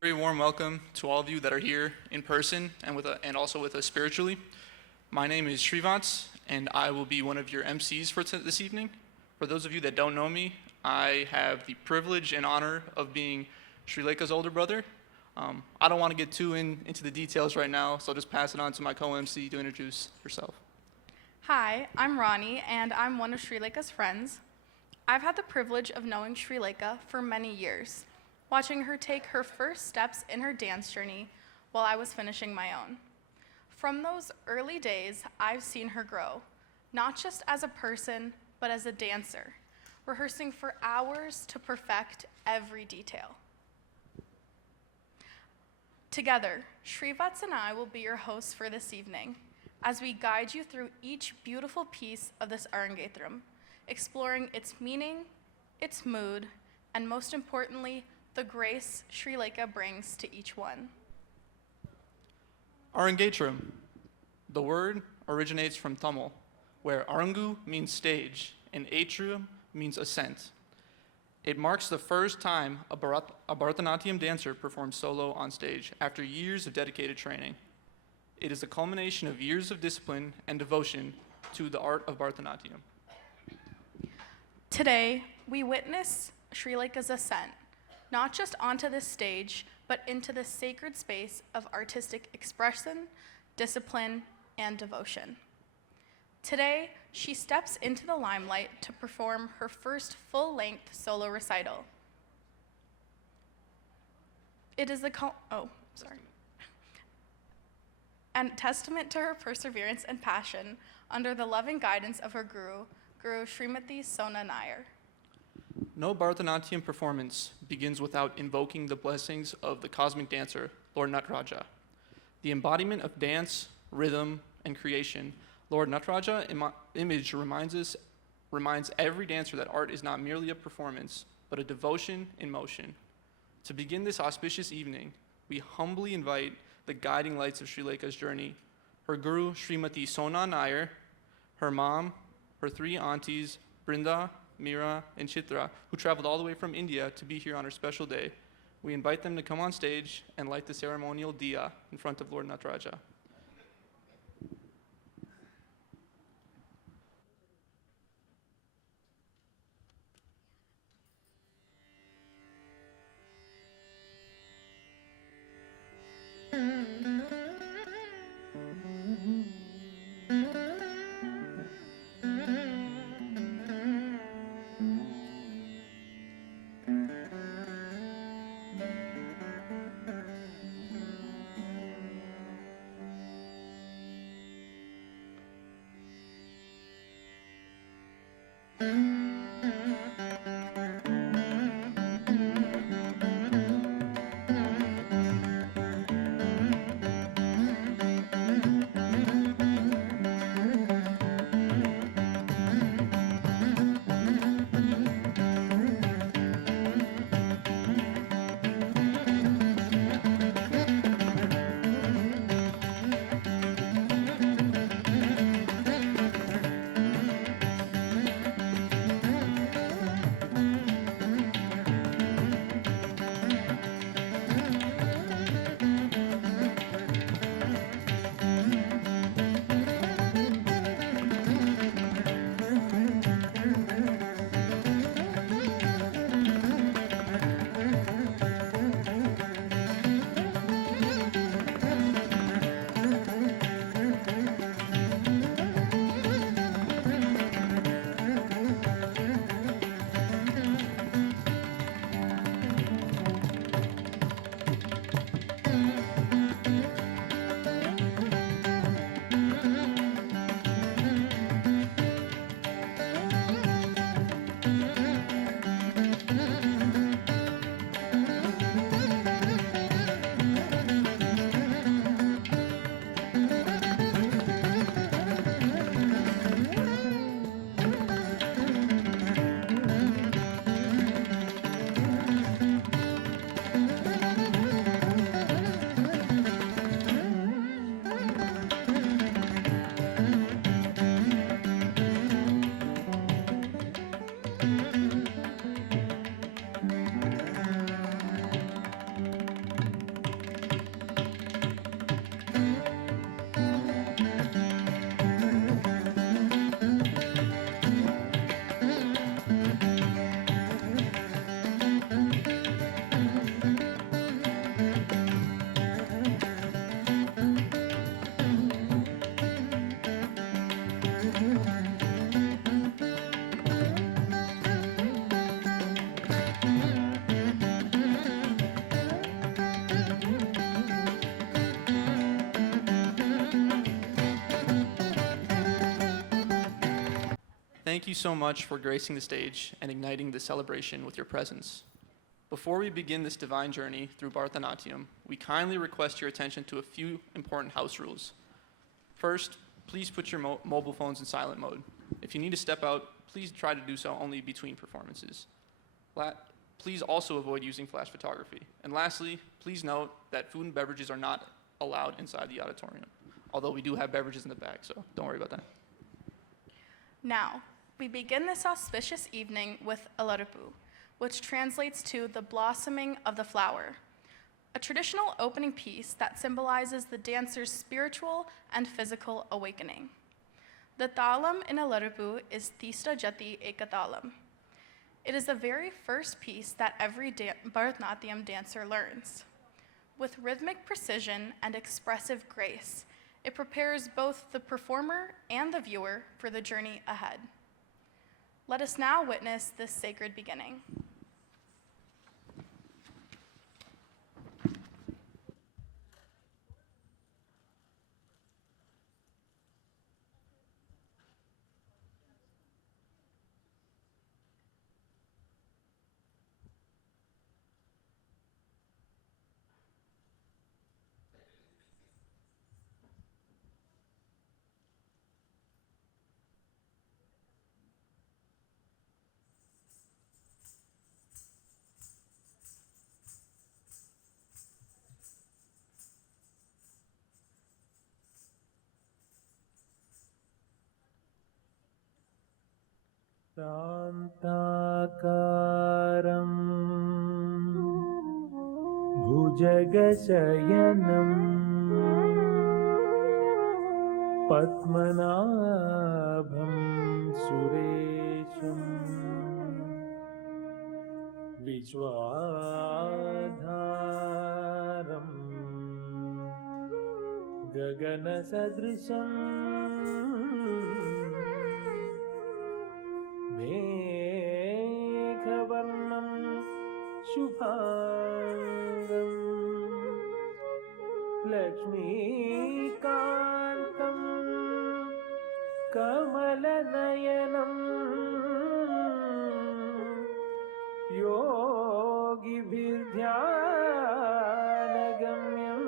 Very warm welcome to all of you that are here in person and also with us spiritually. My name is Shrivants, and I will be one of your MCs for this evening. For those of you that don't know me, I have the privilege and honor of being Srilekha's older brother. I don't want to get too into the details right now, so I'll just pass it on to my co-MC to introduce yourself. Hi, I'm Ronnie, and I'm one of Srilekha's friends. I've had the privilege of knowing Srilekha for many years, watching her take her first steps in her dance journey while I was finishing my own. From those early days, I've seen her grow, not just as a person, but as a dancer, rehearsing for hours to perfect every detail. Together, Shrivats and I will be your hosts for this evening as we guide you through each beautiful piece of this Arangetram, exploring its meaning, its mood, and most importantly, the grace Srilekha brings to each one. Arangetram. The word originates from Tamil, where Arangu means stage and Atrium means ascent. It marks the first time a Bharatanatyam dancer performs solo on stage after years of dedicated training. It is the culmination of years of discipline and devotion to the art of Bharatanatyam. Today, we witness Srilekha's ascent, not just onto this stage, but into the sacred space of artistic expression, discipline, and devotion. Today, she steps into the limelight to perform her first full-length solo recital. It is and testament to her perseverance and passion under the loving guidance of her Guru Srimati Sona Nair. No Bharatanatyam performance begins without invoking the blessings of the cosmic dancer, Lord Nataraja. The embodiment of dance, rhythm, and creation, Lord Nataraja image reminds every dancer that art is not merely a performance, but a devotion in motion. To begin this auspicious evening, we humbly invite the guiding lights of Srilekha's journey, her Guru Srimati Sona Nair, her mom, her three aunties, Brinda, Meera, and Chitra, who traveled all the way from India to be here on her special day. We invite them to come on stage and light the ceremonial diya in front of Lord Nataraja. thank you so much for gracing the stage and igniting the celebration with your presence. Before we begin this divine journey through Bharatanatyam, we kindly request your attention to a few important house rules. First, please put your mobile phones in silent mode. If you need to step out, please try to do so only between performances. Please also avoid using flash photography. And lastly, please note that food and beverages are not allowed inside the auditorium, although we do have beverages in the back, so don't worry about that. Now, we begin this auspicious evening with Alaripu, which translates to the blossoming of the flower, a traditional opening piece that symbolizes the dancer's spiritual and physical awakening. The talam in Alaripu is Tista Jati Ekatalam. It is the very first piece that every Bharatanatyam dancer learns. With rhythmic precision and expressive grace, it prepares both the performer and the viewer for the journey ahead. Let us now witness this sacred beginning. शान्ताकारं भुजगशयनं पद्मनाभं सुरेशं विश्वाधारं गगनसदृशं मेघवर्णं शुभाङ्गं लक्ष्मीकान्तं कमलनयनं योगिभिर्ध्यानगम्यं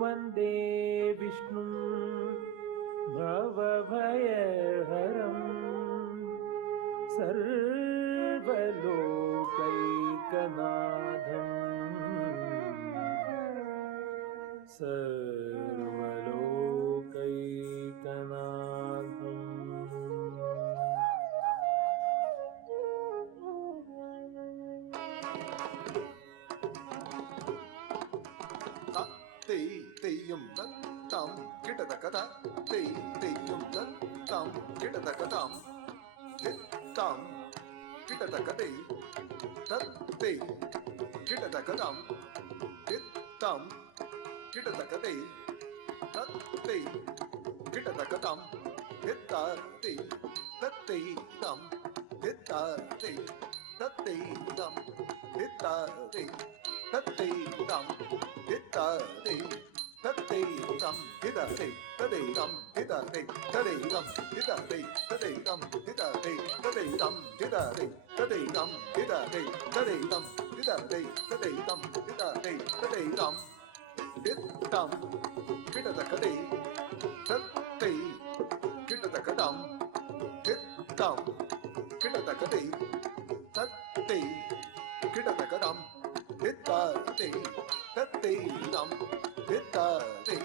वन्दे विष्णुं भवभयहरं सर्वलोकैकनाथं തെയ്യം തം കിടതകത തെയ്യം തം കിടതകതാം താം കിടതകതൈ തത്തൈ കിടതകതാം താം കിടതകതൈ തത്തൈ കിടതകതാം തത്തൈ തത്തൈ താം തത്തൈ തത്തൈ താം തത്തൈ തത്തൈ താം Hidade, tade dum, hidade, tade dum, hidade, tade dum, hidade, tade dum, hidade, tade dum, hidade, tade dum, hidade, tade dum, hidade, tade dum, hidade, tade dum, hidam, hidadakade, tade, hidadakadam, hidam, hidadakade, tade, hidadakadam, hidade. Tade dum, hidade,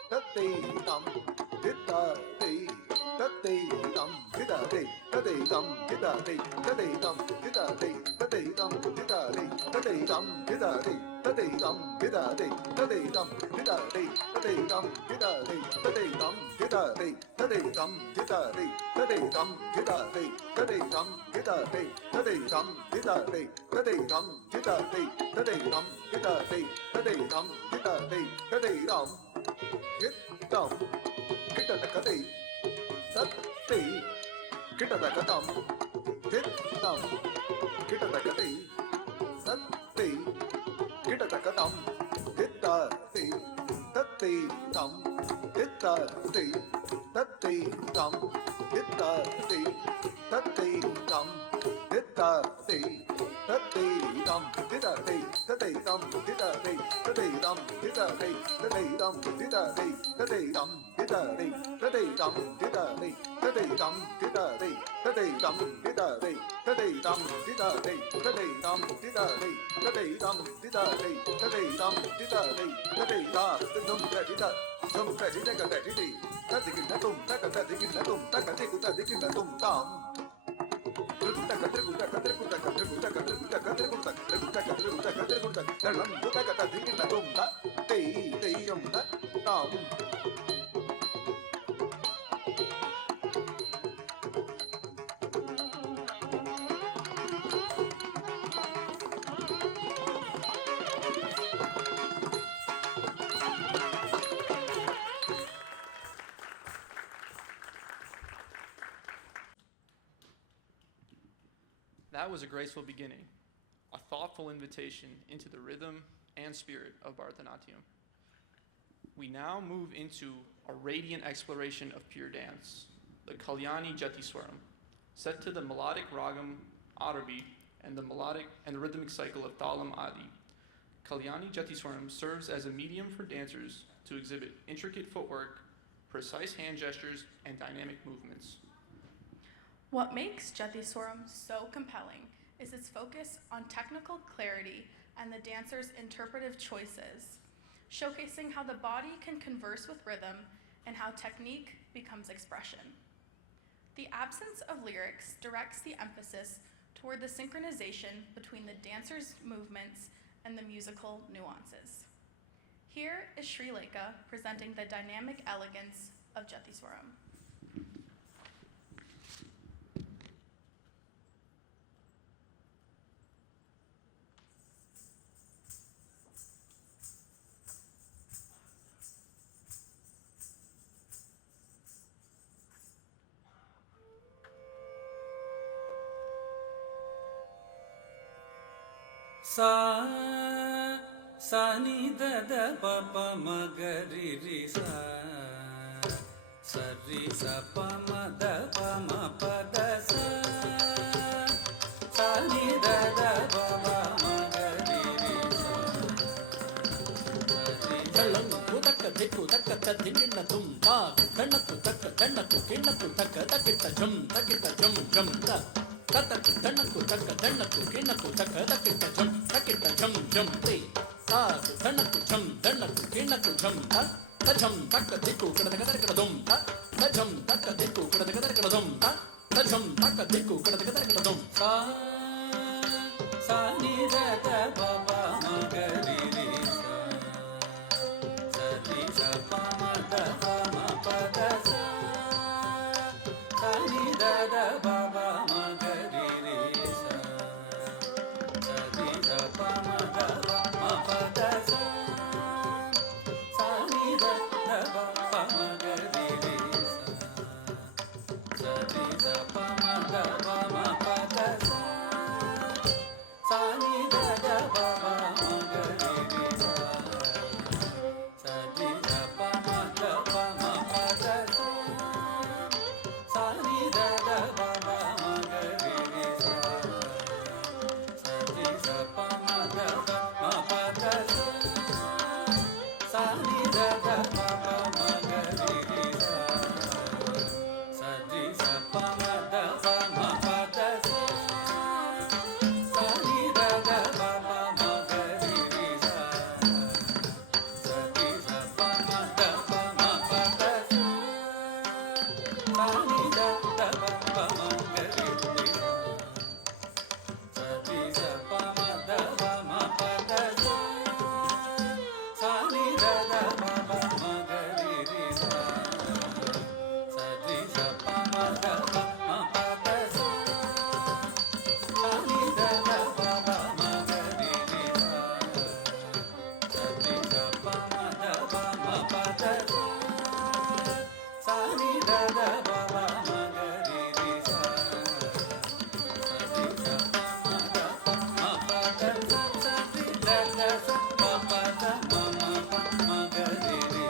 tade dum, hidade, tade dum, hidade, tade dum, hidade, tade dum, hidade, tade dum, hidade, tade dum, hidade, tade dum, hidade, tade dum, hidade, tade dum, hidade, tade dum, hidade, tade dum, hidade, tade dum, hidade, tade dum, hidade, tade dum, hidade, tade dum, hidade, tade dum, hidade, tade dum, hidade, tade dum, hidade, tade dum, hidam, hidadakade, tade, hidadakadam, hidam, hidadakade, tade, hidadakadam, hidade, te tam itta te tat te tam itta te tat te tam itta te tat te tam itta te tat te tam itta te tat te tam itta te tat te tam itta te tat te tam itta te tat te tam itta te tat te tam itta te tat te tam itta te tat te tam itta te tat te tam itta te tat te tam itta te tat te tam itta te tat te ta tum ta ti ta tum ta ti ta ka ta ti ti ta ti ki ta tum ta ka ta ti ki ta tum ta ka ti ku ta ti ki ta tum tam ta ka tri ku ta ka tri ku ta ka tri ku ta ka tri ku ta ka tri ku ta ka tri ku ta ka tri ku ta ka tri ku ta ta lam ta ka ta ti ki ta tum ta ti ti yum ta tam. That was a graceful beginning, a thoughtful invitation into the rhythm and spirit of Bharatanatyam. We now move into a radiant exploration of pure dance, the Kalyani Jatiswaram, set to the melodic ragam Arabi and the rhythmic cycle of Talam Adi. Kalyani Jatiswaram serves as a medium for dancers to exhibit intricate footwork, precise hand gestures, and dynamic movements. What makes Jatiswaram so compelling is its focus on technical clarity and the dancer's interpretive choices, showcasing how the body can converse with rhythm and how technique becomes expression. The absence of lyrics directs the emphasis toward the synchronization between the dancer's movements and the musical nuances. Here is Srilekha presenting the dynamic elegance of Jatiswaram. Sa sa ni da da pa pa ma ga ri ri sa sa ri sa pa ma da pa ma pa da sa sa ni da da pa pa ma ga ri ri sa sa ri ಧಳಂಕು ತಕ್ಕ ದಿಕ್ಕು ತಕ್ಕ ತದ್ದಿಗಿಣ್ಣ ತುಂಬ ಕಣ್ಣಕ್ಕು ತಕ್ಕ ಕಣ್ಣಕ್ಕು ಕಿಣ್ಣಕ್ಕು ತಕ್ಕ ತಕ್ಕಿಟ್ಟ ಜಂ ಜಂ ತತ್ತಕ್ಕು ತಣ್ಣಕ್ಕು ತಕ್ಕ ತಣ್ಣಕ್ಕು ಕಿಣ್ಣಕ್ಕು ತಕ್ಕ ತಕ್ಕಿಟ್ಟ ಜಂ ತೇ ತಾಕು ತಣ್ಣಕ್ಕು ತಣ್ಣಕ್ಕು ಕಿಣ್ಣಕ್ಕು ತಜಂ ತಕ್ಕ ದಿಕ್ಕು ಕಡದ ಕದರ ಕಡದೊಂ ತಜಂ ತಕ್ಕ ದಿಕ್ಕು ಕಡದ ಕದರ ಕಡದೊಂ ತಜಂ ತಕ್ಕ ದಿಕ್ಕು ಕಡದ ಕದರ ಕಡದೊಂ sa sa ni da da pa pa ma ga ri ri sa sa ri sa pa ma da pa ma pa da sa sa ni da da pa pa ma ga ri ri sa sa ri sa pa ma da pa ma pa da sa sa ni da da pa pa ma ga ri ri sa sa ri sa pa ma da pa ma pa da sa sa ni da da pa pa ma ga ri ri sa sa ri sa pa ma da pa ma pa da sa sa ni da da pa pa ma ga ri ri sa sa ri sa pa ma da pa ma pa da sa sa ni da da pa pa ma ga ri ri sa sa ri sa pa ma da pa ma pa da sa sa ni da da pa pa ma ga ri ri sa sa ri sa pa ma da pa ma pa da sa sa ni da da pa pa ma ga ri ri sa sa ri sa pa ma da pa ma pa da sa sa ni da da pa pa ma ga ri ri sa sa ri sa pa ma da pa ma pa da sa sa ni da da pa pa ma ga ri ri sa sa ri sa pa ma da pa ma pa da sa sa ni da da pa pa ma ga ri ri sa sa ri sa pa ma da pa ma pa da sa sa ri da da sa pa pa da ma ma pa ma ga ri ri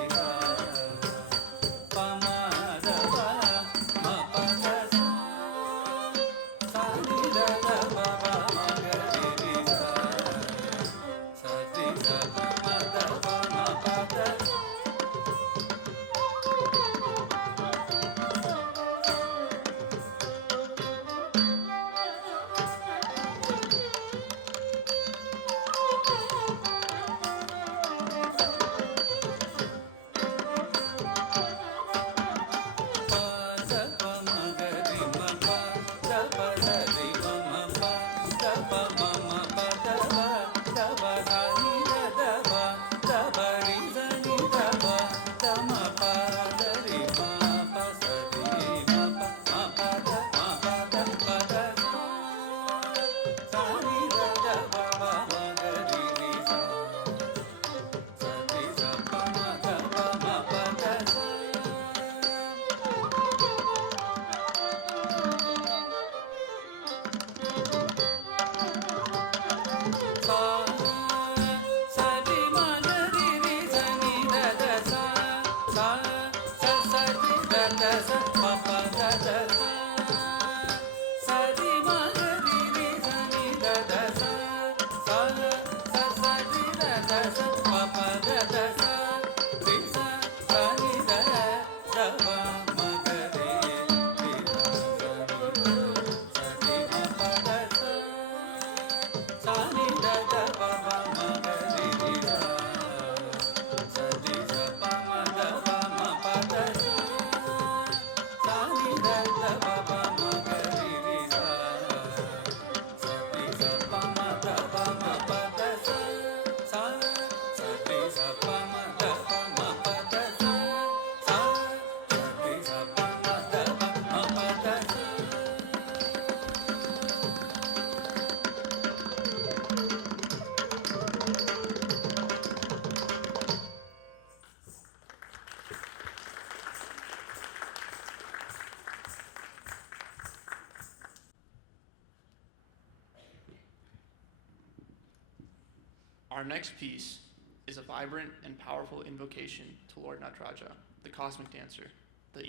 Our next piece is a vibrant and powerful invocation to Lord Natraja, the cosmic dancer, the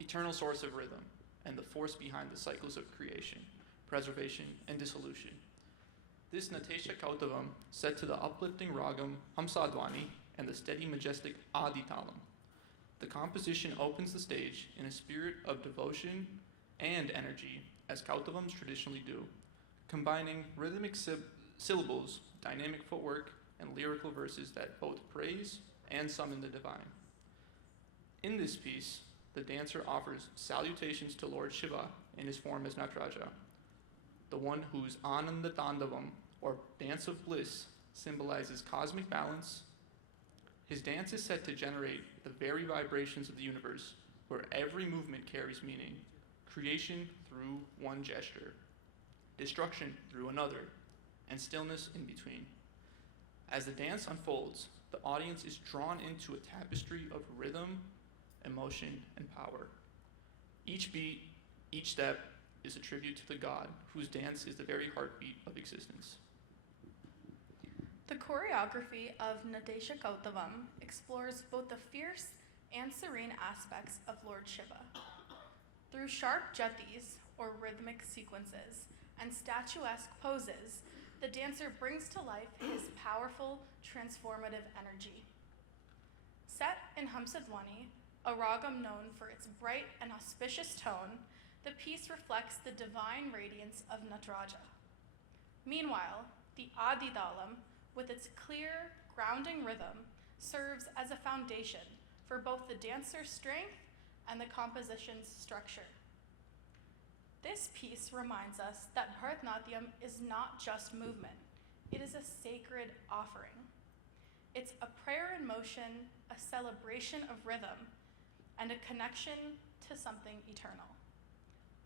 eternal source of rhythm, and the force behind the cycles of creation, preservation, and dissolution. This Natesha Kautavam, set to the uplifting ragam Hamsadvani and the steady, majestic Aditalam. The composition opens the stage in a spirit of devotion and energy, as Kautavams traditionally do, combining rhythmic syllables, dynamic footwork, and lyrical verses that both praise and summon the divine. In this piece, the dancer offers salutations to Lord Shiva in his form as Natraja, the one whose Ananda Tandavam, or dance of bliss, symbolizes cosmic balance. His dance is set to generate the very vibrations of the universe, where every movement carries meaning, creation through one gesture, destruction through another, and stillness in between. As the dance unfolds, the audience is drawn into a tapestry of rhythm, emotion, and power. Each beat, each step is a tribute to the god, whose dance is the very heartbeat of existence. The choreography of Nadesha Kautavam explores both the fierce and serene aspects of Lord Shiva. Through sharp jatis, or rhythmic sequences, and statuesque poses, the dancer brings to life his powerful, transformative energy. Set in Hamsadvani, a ragam known for its bright and auspicious tone, the piece reflects the divine radiance of Natraja. Meanwhile, the Adidalam, with its clear, grounding rhythm, serves as a foundation for both the dancer's strength and the composition's structure. This piece reminds us that Bharatanatyam is not just movement, it is a sacred offering. It's a prayer in motion, a celebration of rhythm, and a connection to something eternal.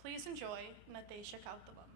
Please enjoy Natesha Kautavam.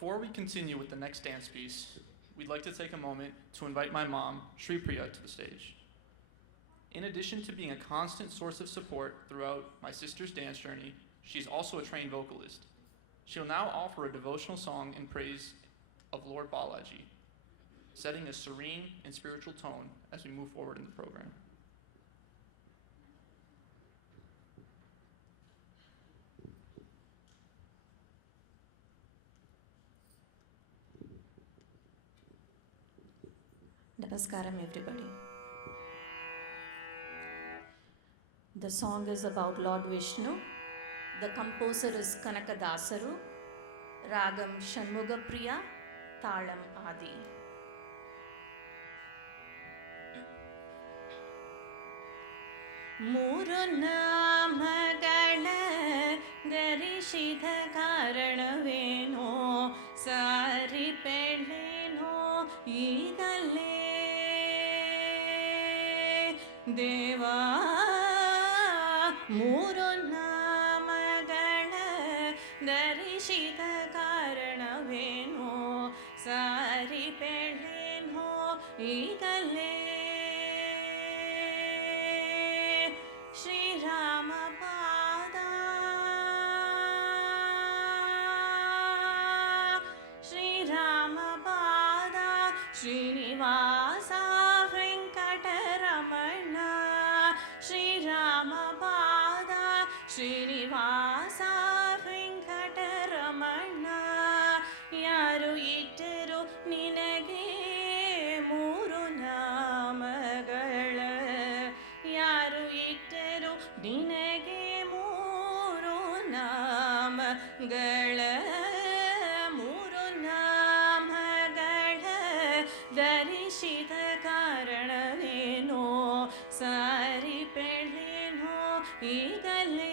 Before we continue with the next dance piece, we'd like to take a moment to invite my mom, Sri Priya, to the stage. In addition to being a constant source of support throughout my sister's dance journey, she's also a trained vocalist. She'll now offer a devotional song in praise of Lord Balaji, setting a serene and spiritual tone as we move forward in the program. Namaskaram, everybody. The song is about Lord Vishnu. The composer is Kanakadasaru. Ragam Shanmugapriya. Talam Adi. ಮೂರು ನಾಮಗಳ ಧರಿಸಿದ ಕಾರಣವೇನೋ ಸಾರಿ ಪೆಳ್ಳೇನೋ ಈಗಲೇ ದೇವಾ ಮೂರು ನಾಮಗಳ ಧರಿಸಿದ ಕಾರಣವೇನೋ ಸಾರಿ ಪೆಳ್ಳೇನೋ ಈಗಲೇ ಶ್ರೀರಾಮ ಪಾದ ಶ್ರೀರಾಮ ಪಾದ ಶ್ರೀನಿವಾಸ ವೆಂಕಟರಮಣ ಶ್ರೀರಾಮ ಪಾದ ಶ್ರೀನಿವಾಸ ವೆಂಕಟರಮಣ ಯಾರು ಇಟ್ಟರು ನಿನಗೆ ಮೂರು ನಾಮಗಳ ಯಾರು ಇಟ್ಟರು ನಿನಗೆ ಮೂರು ನಾಮಗಳ ಮೂರು ನಾಮಗಳ ಧರಿಸಿದ ಕಾರಣವೇನೋ ಸಾರಿ ಪೆಳ್ಳೇನೋ ಈಗಲೇ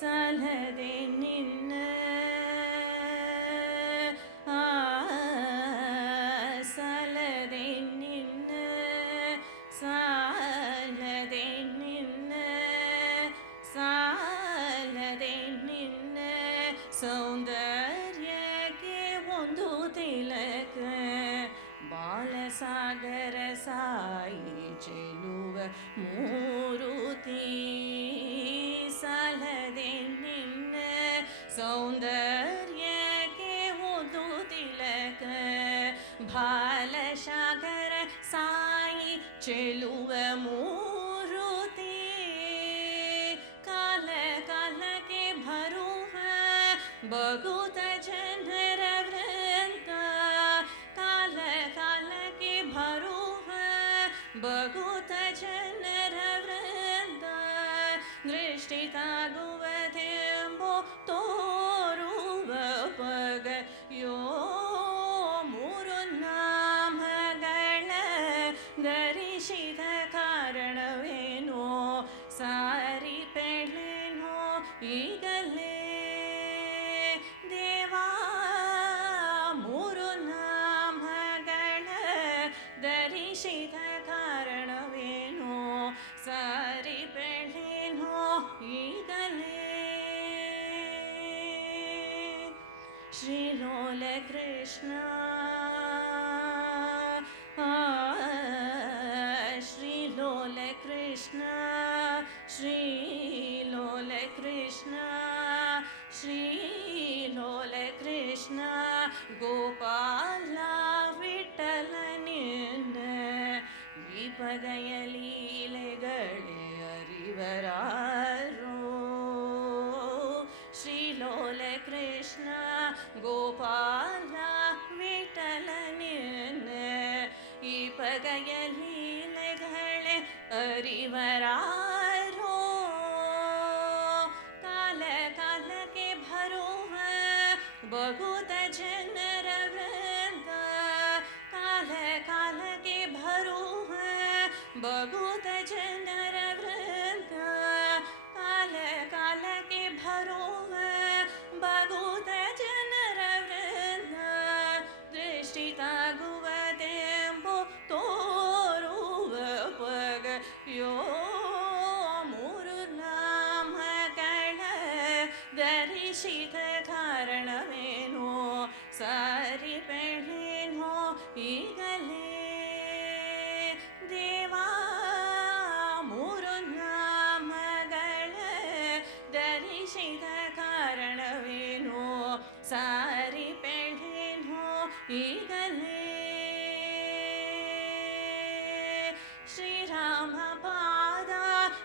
ಸಲದೆ ನಿನ್ನ ಸಲದೆ ನಿನ್ನ ಸಾಲದೆ ನಿನ್ನ ಸಾಲದೆ ನಿನ್ನ ಸೌಂದರ್ಯಕ್ಕೆ ಒಂದು ತಿಲಕ ಬಾಲಸಾಗರ ಸಾಯಿ ಚೆಲುವ ಮೂರುತಿ ಸಾಲದೆ ನಿನ್ನ ಸೌಂದರ್ಯಕ್ಕೆ ಒಂದು ತಿಲಕ ಬಾಲಸಾಗರ ಸಾಯಿ ಚೆಲುವ ಮೂರುತಿ ಕಾಲ ಕಾಲಕ್ಕೆ ಬರುವ ಬಗುತ ಜನರ ವೃಂದ ಕಾಲ ಕಾಲಕ್ಕೆ ಬರುವ ಬಗುತ ಜನರ ವೃಂದ ದೃಷ್ಟಿ ತಾಗುವುದೆಂಬೋ ತೋರುವ ಪಗಯೋ ಮೂರು ನಾಮಗಳ ಧರಿಸಿದ ಕಾರಣವೇನೋ ಸಾರಿ ಪೆಳ್ಳೇನೋ ಈಗಲೇ ದೇವಾ ಮೂರು ನಾಮಗಳ ಧರಿಸಿದ ಕಾರಣವೇನೋ ಸಾರಿ ಪೆಳ್ಳೇನೋ ಈಗಲೇ ಶ್ರೀಲೋಲ ಕೃಷ್ಣ ಶ್ರೀಲೋಲ ಕೃಷ್ಣ ಶ್ರೀಲೋಲ ಕೃಷ್ಣ ಶ್ರೀಲೋಲ ಕೃಷ್ಣ ಗೋಪಾಲ ವಿಠಲ ನಿನ್ನ ವಿಪದಯ ಲೀಲೆಗಳೇ ಅರಿವರಾರೋ ಶ್ರೀಲೋಲ ಕೃಷ್ಣ ಗೋಪಾಲ ವಿಠಲ ನಿನ್ನ ಈ ಪಗಯ ಲೀಲೆಗಳೇ ಅರಿವರಾರೋ ಕಾಲ ಕಾಲಕ್ಕೆ ಬರುವ ಬಗುತ ಜನರ ವೃಂದ ಕಾಲ ಕಾಲಕ್ಕೆ ಬರುವ ಬಗುತ ಜನರ ವೃಂದ ಕಾಲ ಕಾಲಕ್ಕೆ ಬರುವ ಬಗುತ ಜನರ ವೃಂದ ದೃಷ್ಟಿ ತಾಗುವುದೆಂಬೋ ತೋರುವ ಪಗಯೋ ಮೂರು ನಾಮಗಳ ಧರಿಸಿ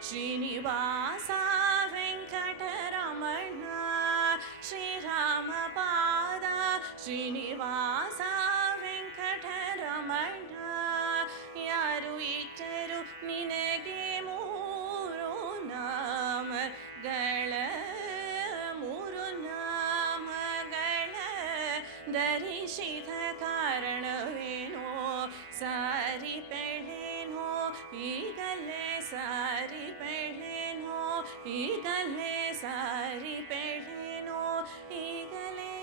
Srinivasa Venkateramana Sriramapada Srinivasa Venkateramana Yaru ittaru ninage ಮೂರು ನಾಮಗಳ ಧರಿಸಿದ ಕಾರಣವೇನೋ ಸಾರಿ ಪೆಳೇನೋ ಈಗಲೇ ಸಾರಿ ಪೆಳೇನೋ ಈಗಲೇ ಸಾರಿ ಪೆಳೇನೋ ಈಗಲೇ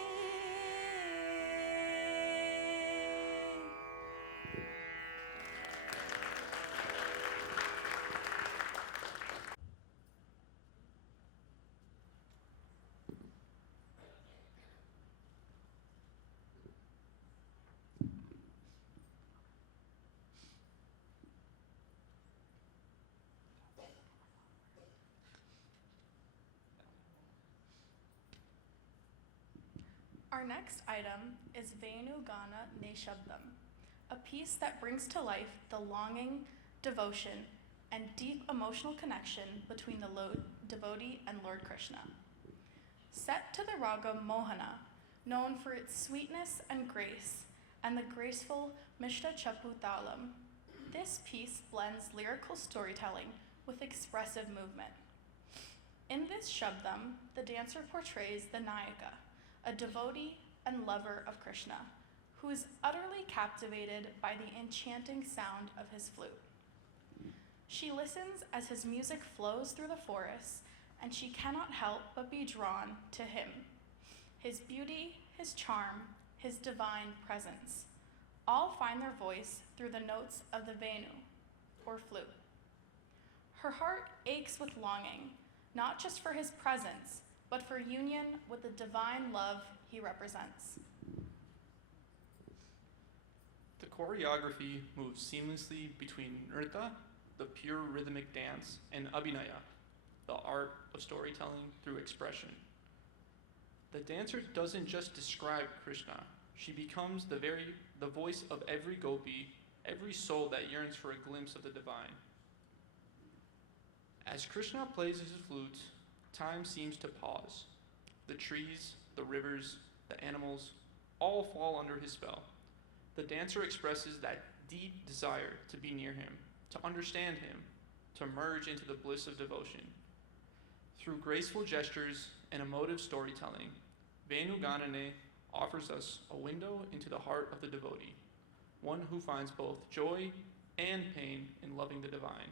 Our next item is Venu Gana Neshabdam, a piece that brings to life the longing, devotion, and deep emotional connection between the devotee and Lord Krishna. Set to the raga Mohana, known for its sweetness and grace, and the graceful Mishta Chapu Talam, this piece blends lyrical storytelling with expressive movement. In this Shabdam, the dancer portrays the Nayaka, a devotee and lover of Krishna, who is utterly captivated by the enchanting sound of his flute. She listens as his music flows through the forest, and she cannot help but be drawn to him, his beauty, his charm, his divine presence. All find their voice through the notes of the Venu, or flute. Her heart aches with longing, not just for his presence, but for union with the divine love he represents. The choreography moves seamlessly between nrita, the pure rhythmic dance, and abhinaya, the art of storytelling through expression. The dancer doesn't just describe Krishna, she becomes the voice of every gopi, every soul that yearns for a glimpse of the divine. As Krishna plays his flute, time seems to pause. The trees, the rivers, the animals, all fall under his spell. The dancer expresses that deep desire to be near him, to understand him, to merge into the bliss of devotion. Through graceful gestures and emotive storytelling, Venu Ganane offers us a window into the heart of the devotee, one who finds both joy and pain in loving the divine.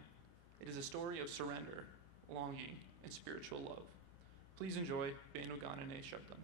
It is a story of surrender, longing, and spiritual love. Please enjoy Venu Ganane Shabdam.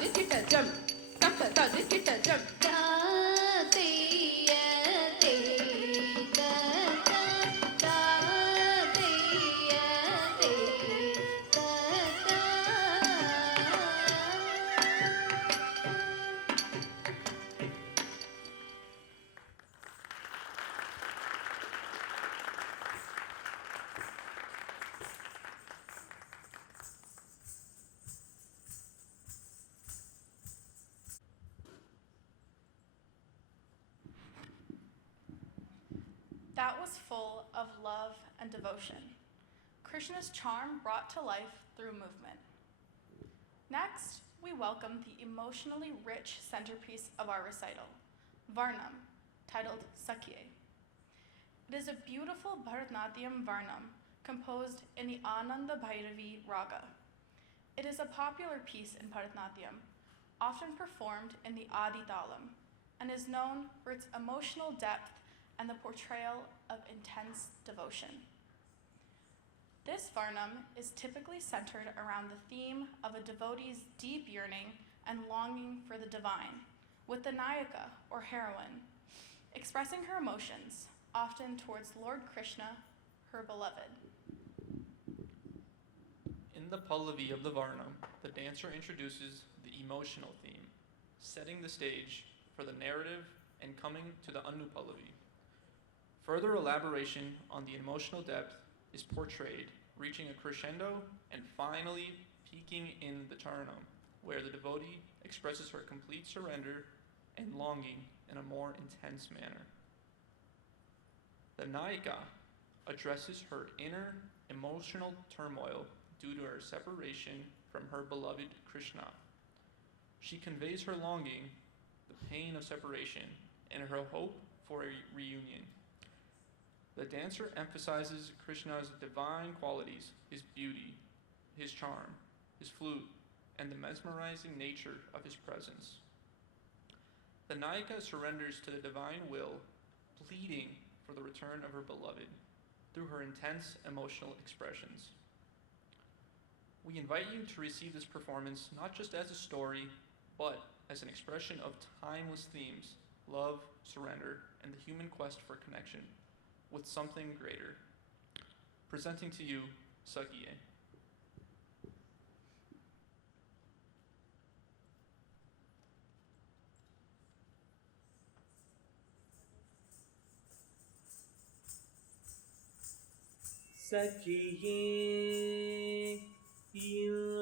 ದಿಕ್ಕಿಟ ಜಂ ತಕ್ಕ ತ ದಿಕ್ಕಿಟ ಜಂ That was full of love and devotion. Krishna's charm brought to life through movement. Next, we welcome the emotionally rich centerpiece of our recital, Varnam, titled Sakye. It is a beautiful Bharatanatyam Varnam composed in the Ananda Bhairavi raga. It is a popular piece in Bharatanatyam, often performed in the Adi Talam, and is known for its emotional depth and the portrayal of intense devotion. This Varnam is typically centered around the theme of a devotee's deep yearning and longing for the divine, with the Nayaka, or heroine, expressing her emotions, often towards Lord Krishna, her beloved. In the Pallavi of the Varnam, the dancer introduces the emotional theme, setting the stage for the narrative and coming to the Anu Pallavi. Further elaboration on the emotional depth is portrayed, reaching a crescendo and finally peaking in the Charanam, where the devotee expresses her complete surrender and longing in a more intense manner. The Nayika addresses her inner emotional turmoil due to her separation from her beloved Krishna. She conveys her longing, the pain of separation, and her hope for a reunion. The dancer emphasizes Krishna's divine qualities, his beauty, his charm, his flute, and the mesmerizing nature of his presence. The Nayika surrenders to the divine will, pleading for the return of her beloved through her intense emotional expressions. We invite you to receive this performance not just as a story, but as an expression of timeless themes, love, surrender, and the human quest for connection with something greater. Presenting to you, Sakye. सखिये यूं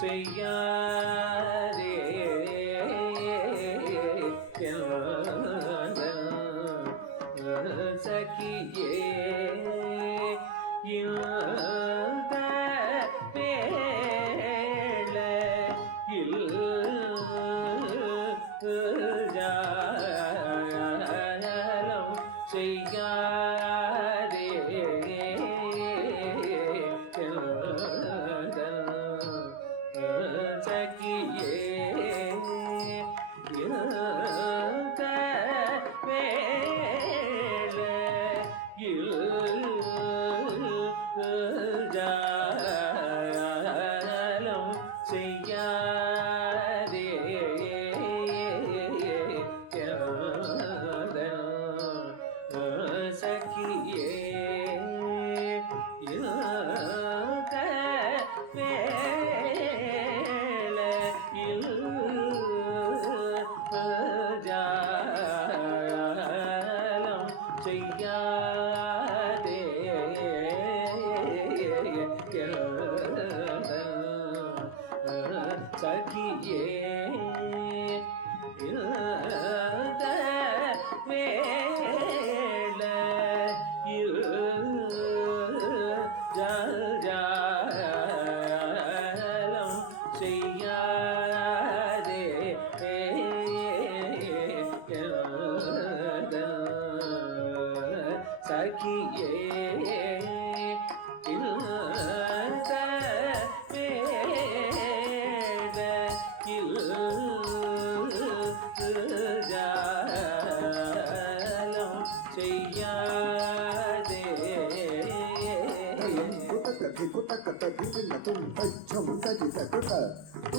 செய்யாதே சகியே இந்த வேளையில் ஜாலம் செய்யாதே சகியே இந்த வேளையில் ஜாலம் செய்யாதே சகியே இந்த வேளையில் ஜாலம் செய்யாதே சகியே இந்த வேளையில் ஜாலம் செய்யாதே சகியே இந்த வேளையில் ஜாலம்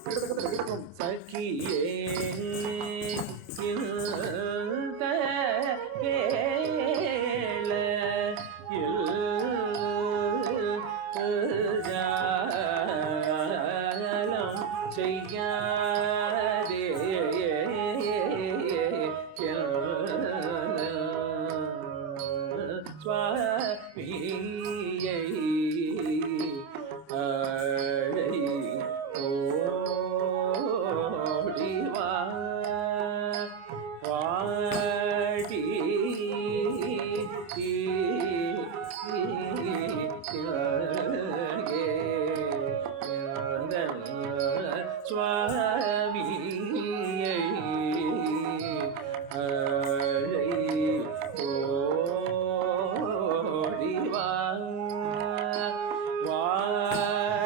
செய்யாதே சகியே இந்த வேளையில் ஜாலம் செய்யாதே சுவாமியை அழை ஓடிவா வாடி சுவாமியை அழை ஓடிவா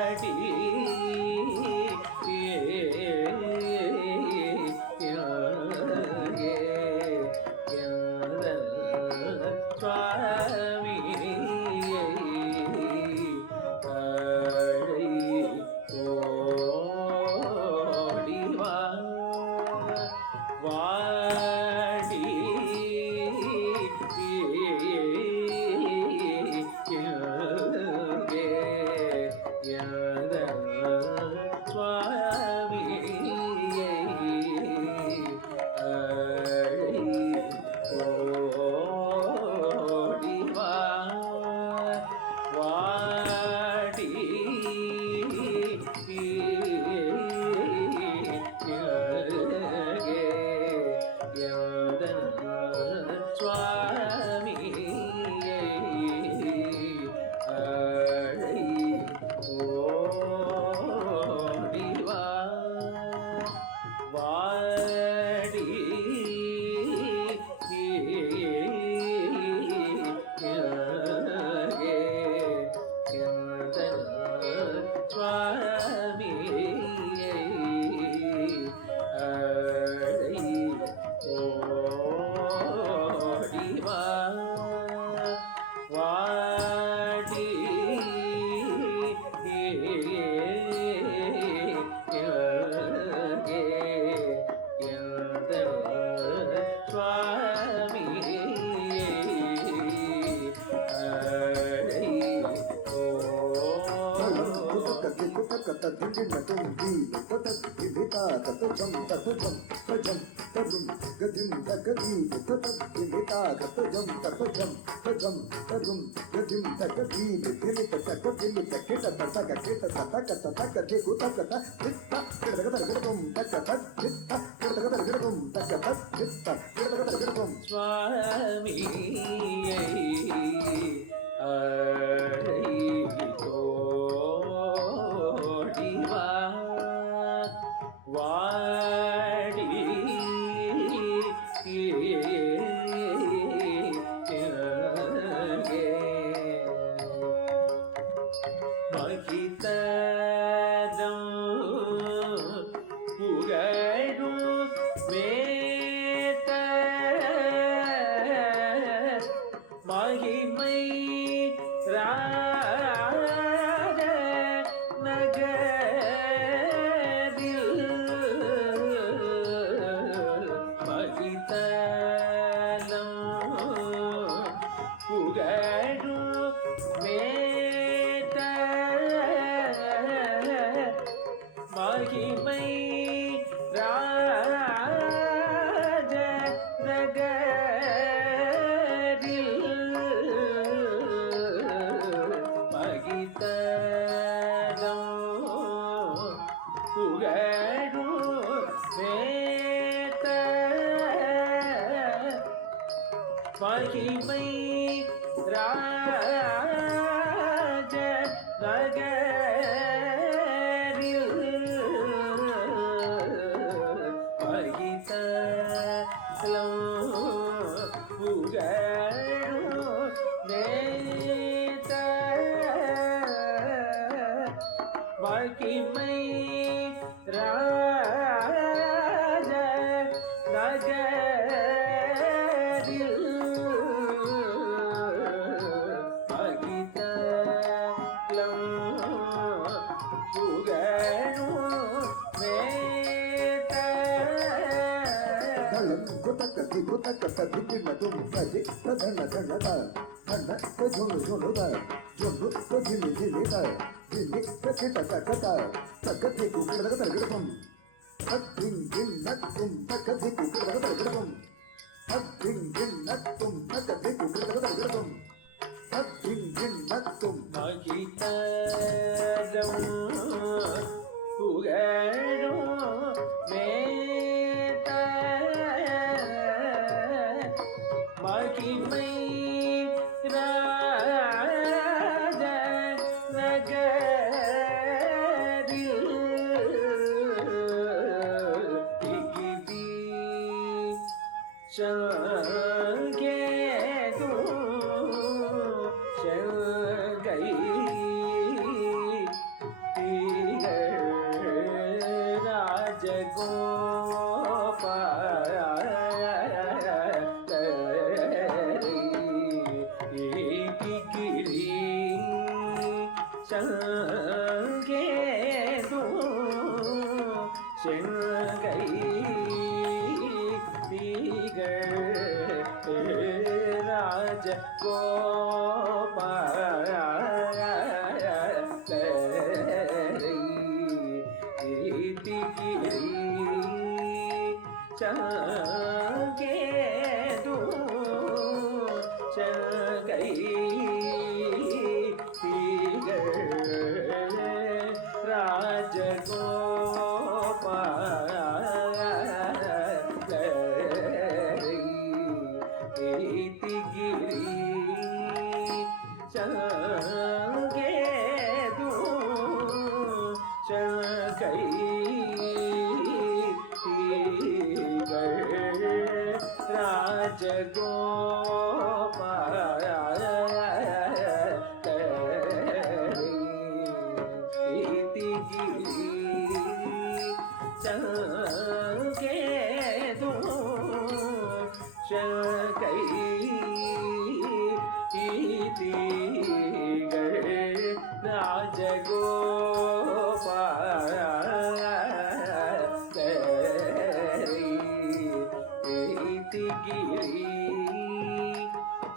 வாடி சுவாமியை அழை ஓடிவா வாடி சுவாமியை அழை ஓடிவா धिंगिण तुम दी तत धिमिता तत जम तजम तरुम गधिम तकदी तत धिमिता तत जम तजम तरुम गधिम तकदी धिमित तक धिमित किट तक किट तक तक देखो तक तक धित्ता किडगदगदगदम तक तक धित्ता किडगदगदगदम तक तक धित्ता किडगदगदगदम स्वामी अडिवा वाडी மகிதரம் புகழும் வேத மகிமை ராஜ நகரில் மகிதரம் புகழும் வேத மகிமை ராஜ நகரில் மகிதரம் புகழும் வேத மகிமை ராஜ நகரில் மகிதலம் புகழும் நேத மகிமை ராஜ நகரில் மகிதலம் புகழும் நேத தளம் குதக்க குதக்க धिंगिण तुम सजे तधन धनदा धन झुनु झुनुदा झुनु झिमि झिमिदा झिमि किट तकता तक देखो किडगदगदगदम धिंगिण तुम तक देखो किडगदगदगदम धिंगिण तुम तक देखो किडगदगदगदम धिंगिण तुम மகிதரம் புகழும் வேத மகிமை ராஜ நகரில் திகிதி சங்கேது சங்கை ராஜ சங்கேது சங்கை ராஜகோபாலகிரி சங்கேது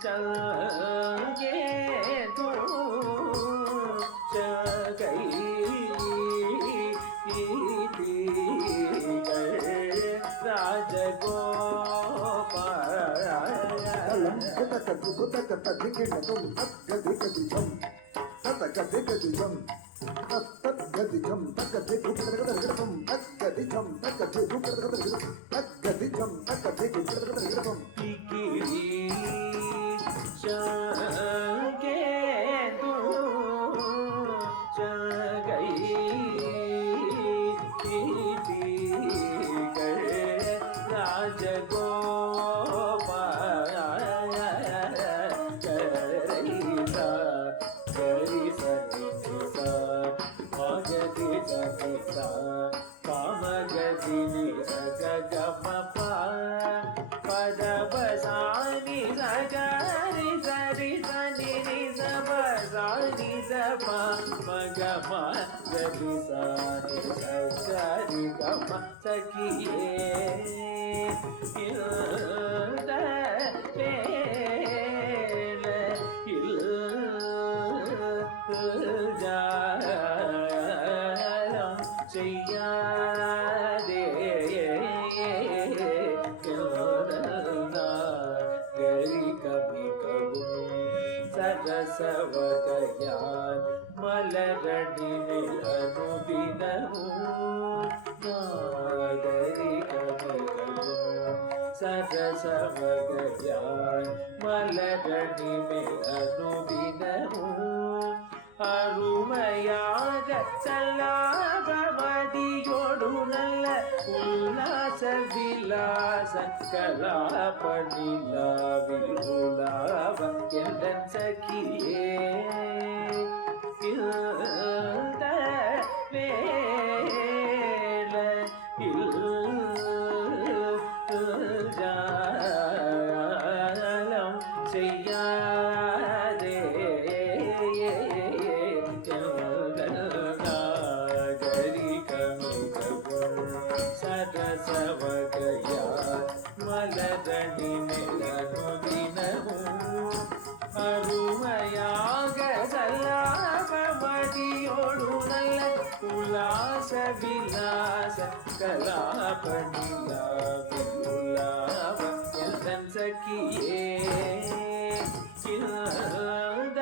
சங்கை ராஜகோபாலகிரி சரசவகையான் மலரடினில் அனுதினமும் நாகரிகமிகவும் சரசவகையான் மலரடினில் அனுதினமும் அருமையாக சல்லாபமதியோடு நல்ல உல்லாச விலாச கலாபணிலாவில் உலாவ எந்தன் சகியே இந்த வேளையில் செய்யாதே சரசவகையார் மலரடி நிலனுதினமும் அருமையாக சல்லாபமதியோடு நல்ல உல்லாச விலாச கலாபணிலாவில் உலாவ எந்தன் சகியே இந்த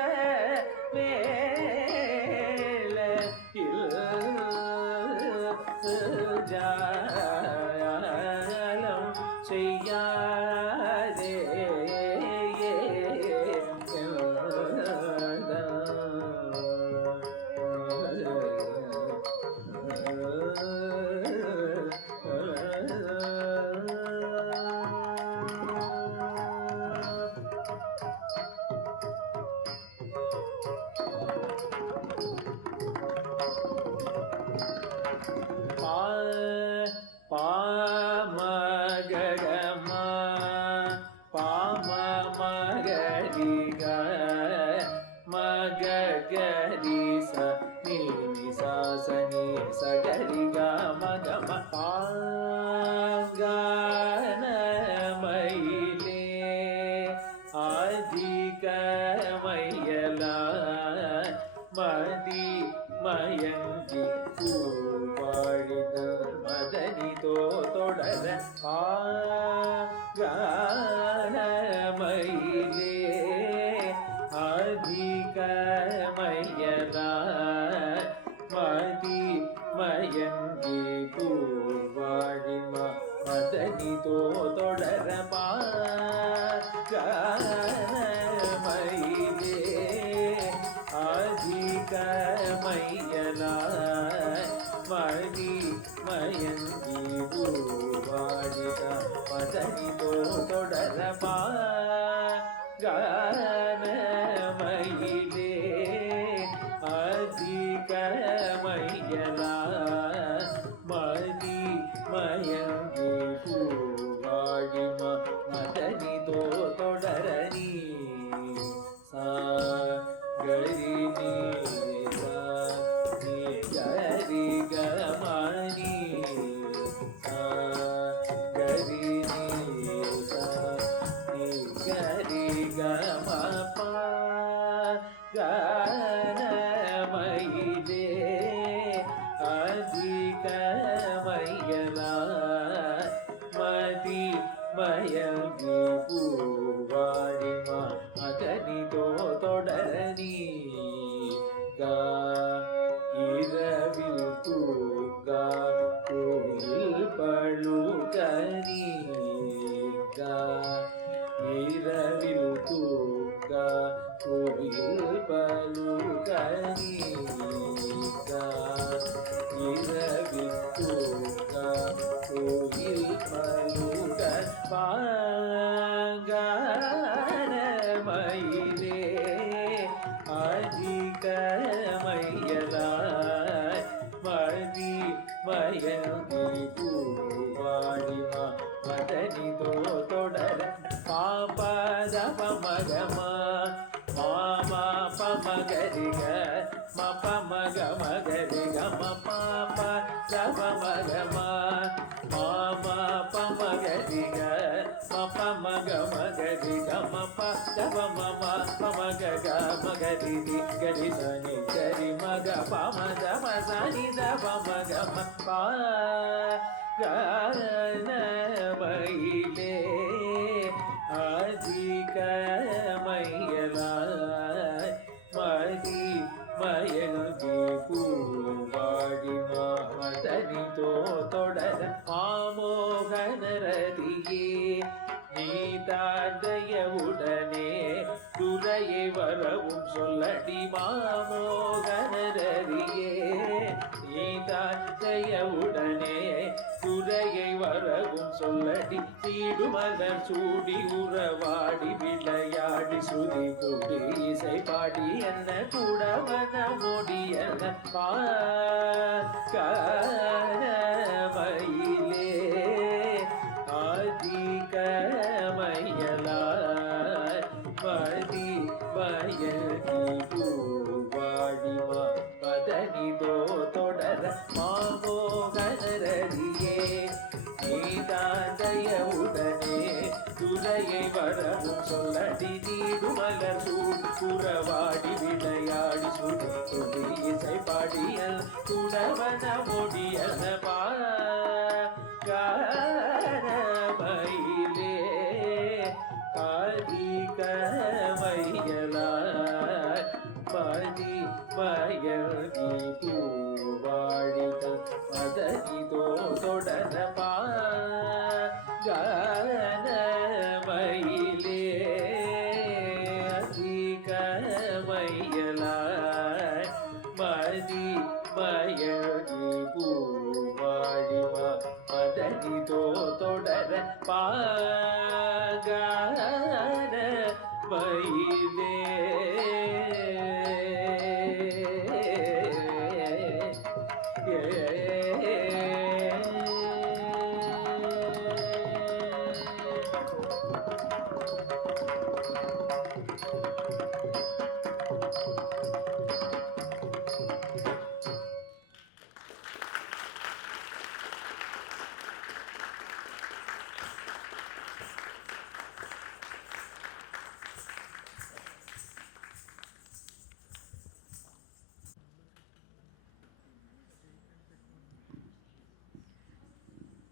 ஜாலம் செய்யாதே பாமகமா பாமகரிக மகரி ச நீ சாசனி சகரிக மகம ஆங்கனமயிலே அதிக மையலா மதி மயங்கி பூவாழிதல் மதனிதோ தொடர ஆங்கனமயிலே அதிக மையலா மதி மயங்கி பூவாழிம மதனிதோ தொடர பாங்கனமயிலே அதிக மையலா மதி மயங்கி பூவாழித மதனிதோ தொடர பாங்கனமயிலே அதிக மையலா மதி மயங்கி பூவாழிம மதனிதோ தொடர நீ சா கரி நீ சா நீ கரி கமணி சா கரி நீ சா நீ கரி கம பா கனமயிலே அதிக மையலா மதி மயங்கி பூவாழி கோயில் தூங்கா கோயில் பலுகனீகா இரவில் தூங்கா கோயில் பலுக பாங்கான மயிலே அதிக மையலாய் மதி மயங்கி பூவாடிமா மதனிதோ தொடர பாபத பமகமா மாமா பமகரிக மபமக மகரிக மபாப தபமகமா மாமா பமகரிக மபமக மகரிக மப தபமம பமகக மகரிதி கரிசனி கரி மக பமத மசனி தபமக மபா காரண மயிலே அதிக மையலாய் மதி மயங்கி பூவாடி மாமதனிதோ தொடர ஆமோகனரதியே நீதாதயவுடனே துறையை வரவும் சொல்லடி மாமோகனரதியே நீதாதயவுடனே துறையை வரவும் சொல்லடி தீடுமலர் சூடி உறவாடி விளையாடி சுதி கூடி இசை பாடி என்ன கூடவன மொழி என்ன மயிலே அதிக மையலாய் மதி மயங்கி பூவாடிமா மதனிதோ தொடர மாமோகனரதியே நீதாதயவுடனே துறையை வரவும் சொல்லடி நீடுமலர் சூறவாடி விளையாடி சுடி சுடி இசை பாடியல் குடவன மொழியல் மயிலே அதிக மையலாய் பதி மயங்கி பூவாடிகள் மதனிதோ தொடர பான மயிலே அதிக மையலாய் மதி மயங்கி பூவாடிமா மதனிதோ தொடர பான மயிலே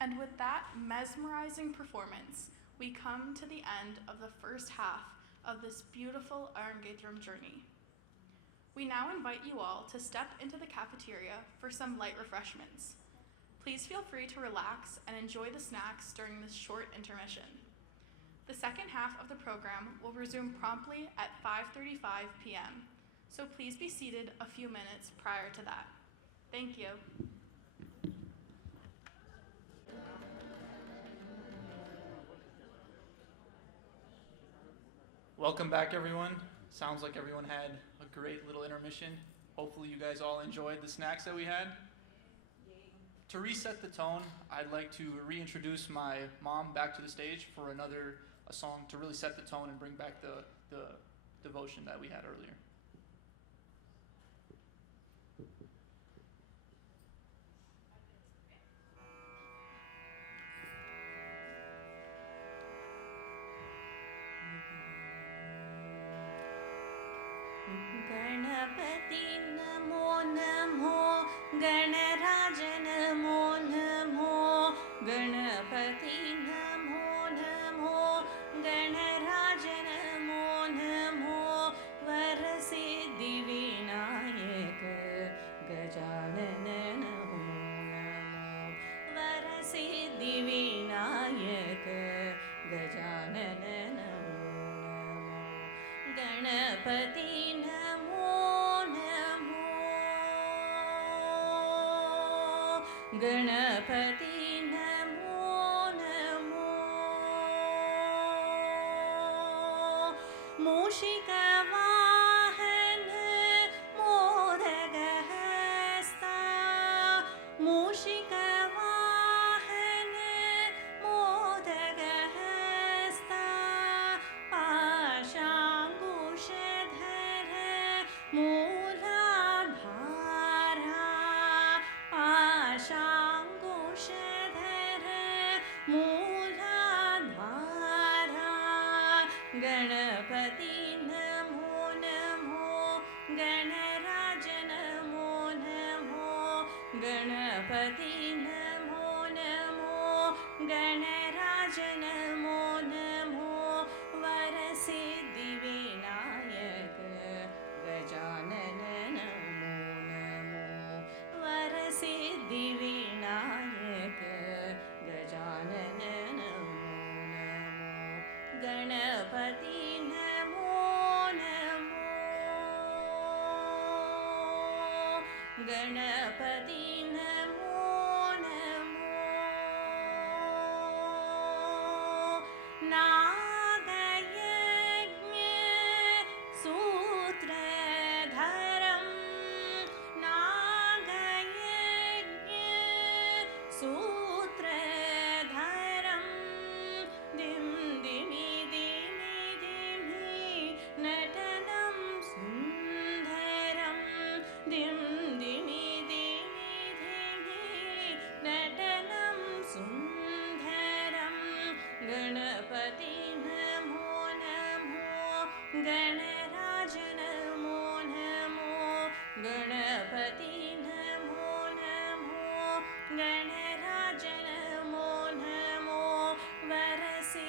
And with that mesmerizing performance, we come to the end of the first half of this beautiful Arangetram journey. We now invite you all to step into the cafeteria for some light refreshments. Please feel free to relax and enjoy the snacks during this short intermission. The second half of the program will resume promptly at 5:35 p.m., so please be seated a few minutes prior to that. Thank you. Welcome back, everyone. Sounds like everyone had a great little intermission. Hopefully you guys all enjoyed the snacks that we had. To reset the tone, I'd like to reintroduce my mom back to the stage for a song to really set the tone and bring back the devotion that we had earlier. Ganpati Namo Namo गणराज नमो नमो गणपति नमो नमो गणराज नमो नमो वरसिद्धिविनायक गजानन नमो नमो वरसिद्धिविनायक गजानन नमो गणपति नमो नमो गणपति नमो नमो मूषिकवाहन मोदगहस्ता मूषिकवाहन मोदगहस्ता पाशाङ्कुशधर मूलाधारा पाशाङ्कुशधर मूलाधारा गणपति नमो नमो गणराज नमो नमो गणपति नमो नमो गणराज नमो नमो वरसिद्धिविनायक गजानन नमो नमो वरसिद्धिविनायक गजानन नमो नमो गणपति नमो नमो गणपति नमो नमो नागयज्ञ सूत्रधरं नागयज्ञ सूत्रधरं दिं दिमि दिमि दिमि नटनं सुन्दरं दिं दिमि दिमि दिमि नटनं सुन्दरं गणपति नमो नमो गणराज नमो नमो गणपति नमो नमो गणराज Namo Namo वरसिद्धिविनायक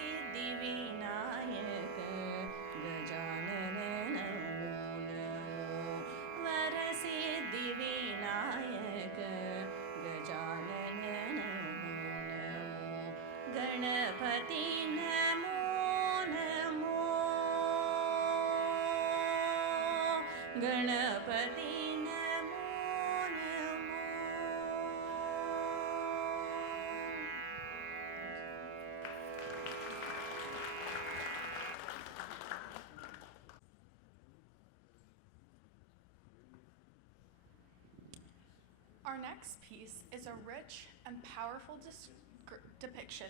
Gajanan Namo Namo वरसिद्धिविनायक Gajanan Namo Namo Ganpati Namo Namo Ganpati Namo Namo Our next piece is a rich and powerful depiction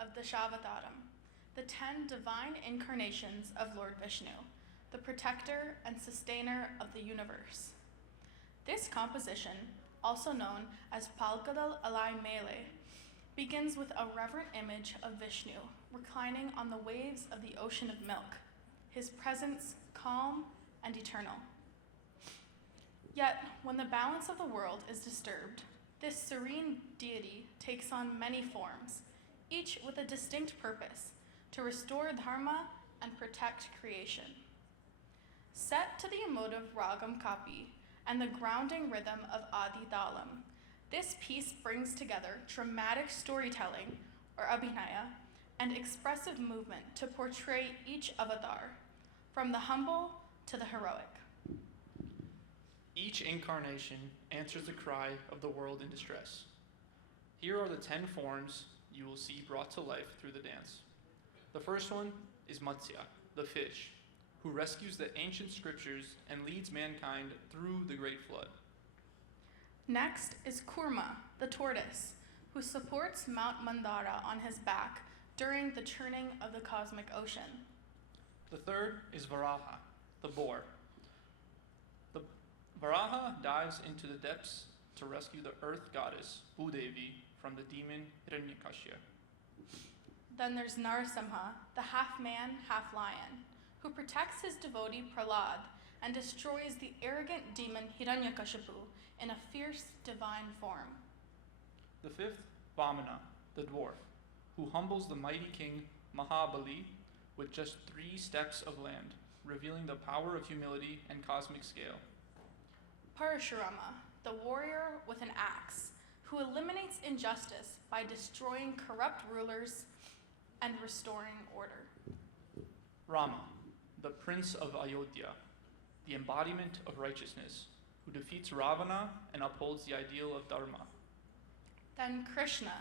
of the Shavataram, the 10 divine incarnations of Lord Vishnu, the protector and sustainer of the universe. This composition, also known as Palkadal Alai Mele, begins with a reverent image of Vishnu reclining on the waves of the ocean of milk, his presence calm and eternal. Yet, when the balance of the world is disturbed, this serene deity takes on many forms, each with a distinct purpose, to restore dharma and protect creation. Set to the emotive ragam kapi and the grounding rhythm of Adi Dalam, this piece brings together dramatic storytelling, or abhinaya, and expressive movement to portray each avatar, from the humble to the heroic. Each incarnation answers the cry of the world in distress. Here are the 10 forms you will see brought to life through the dance. The first one is Matsya, the fish, who rescues the ancient scriptures and leads mankind through the great flood. Next is Kurma, the tortoise, who supports Mount Mandara on his back during the churning of the cosmic ocean. The third is Varaha, the boar. The Varaha dives into the depths to rescue the earth goddess Bhudevi from the demon Hiranyakashipu. Then there's Narasimha, the half-man, half-lion, who protects his devotee Prahlad and destroys the arrogant demon Hiranyakashipu in a fierce divine form. The fifth, Vamana, the dwarf, who humbles the mighty king Mahabali with just 3 steps of land, revealing the power of humility and cosmic scale. Parashurama, the warrior with an axe, who eliminates injustice by destroying corrupt rulers and restoring order. Rama, the prince of Ayodhya, the embodiment of righteousness, who defeats Ravana and upholds the ideal of Dharma. Then Krishna,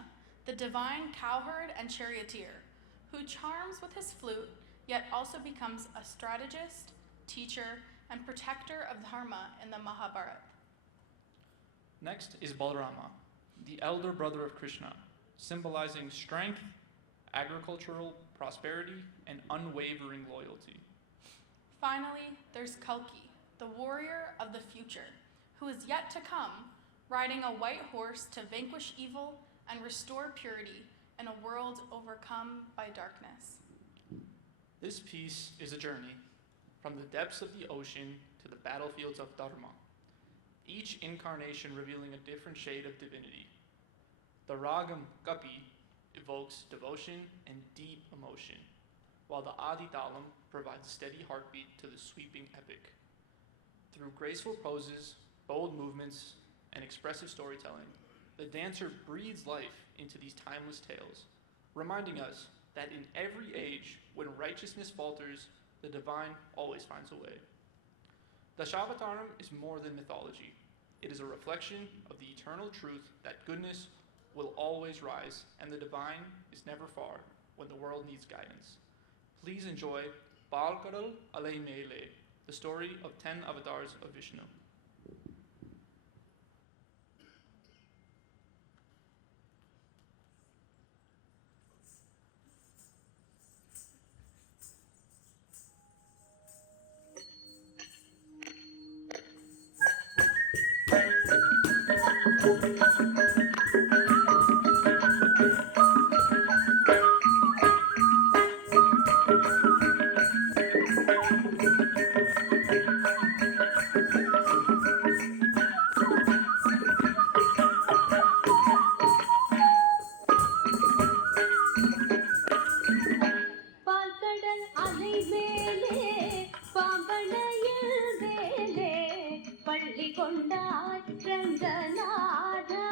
the divine cowherd and charioteer, who charms with his flute, yet also becomes a strategist, teacher, and protector of Dharma in the Mahabharata. Next is Balarama, the elder brother of Krishna, symbolizing strength, agricultural prosperity, and unwavering loyalty. Finally, there's Kalki, the warrior of the future, who is yet to come, riding a white horse to vanquish evil and restore purity in a world overcome by darkness. This piece is a journey from the depths of the ocean to the battlefields of Dharma, each incarnation revealing a different shade of divinity. The ragam Kapi evokes devotion and deep emotion, while the Adi Talam provides steady heartbeat to the sweeping epic. Through graceful poses, bold movements, and expressive storytelling, the dancer breathes life into these timeless tales, reminding us that in every age, when righteousness falters, the divine always finds a way. The Shavataram is more than mythology. It is a reflection of the eternal truth that goodness will always rise and the divine is never far when the world needs guidance. Please enjoy Balkaral Alay Mele, the story of 10 avatars of Vishnu. பால்கடல் அலை மேலே பாம்பனையில் மேலே பள்ளி கொண்டாய் ரங்கநாதா.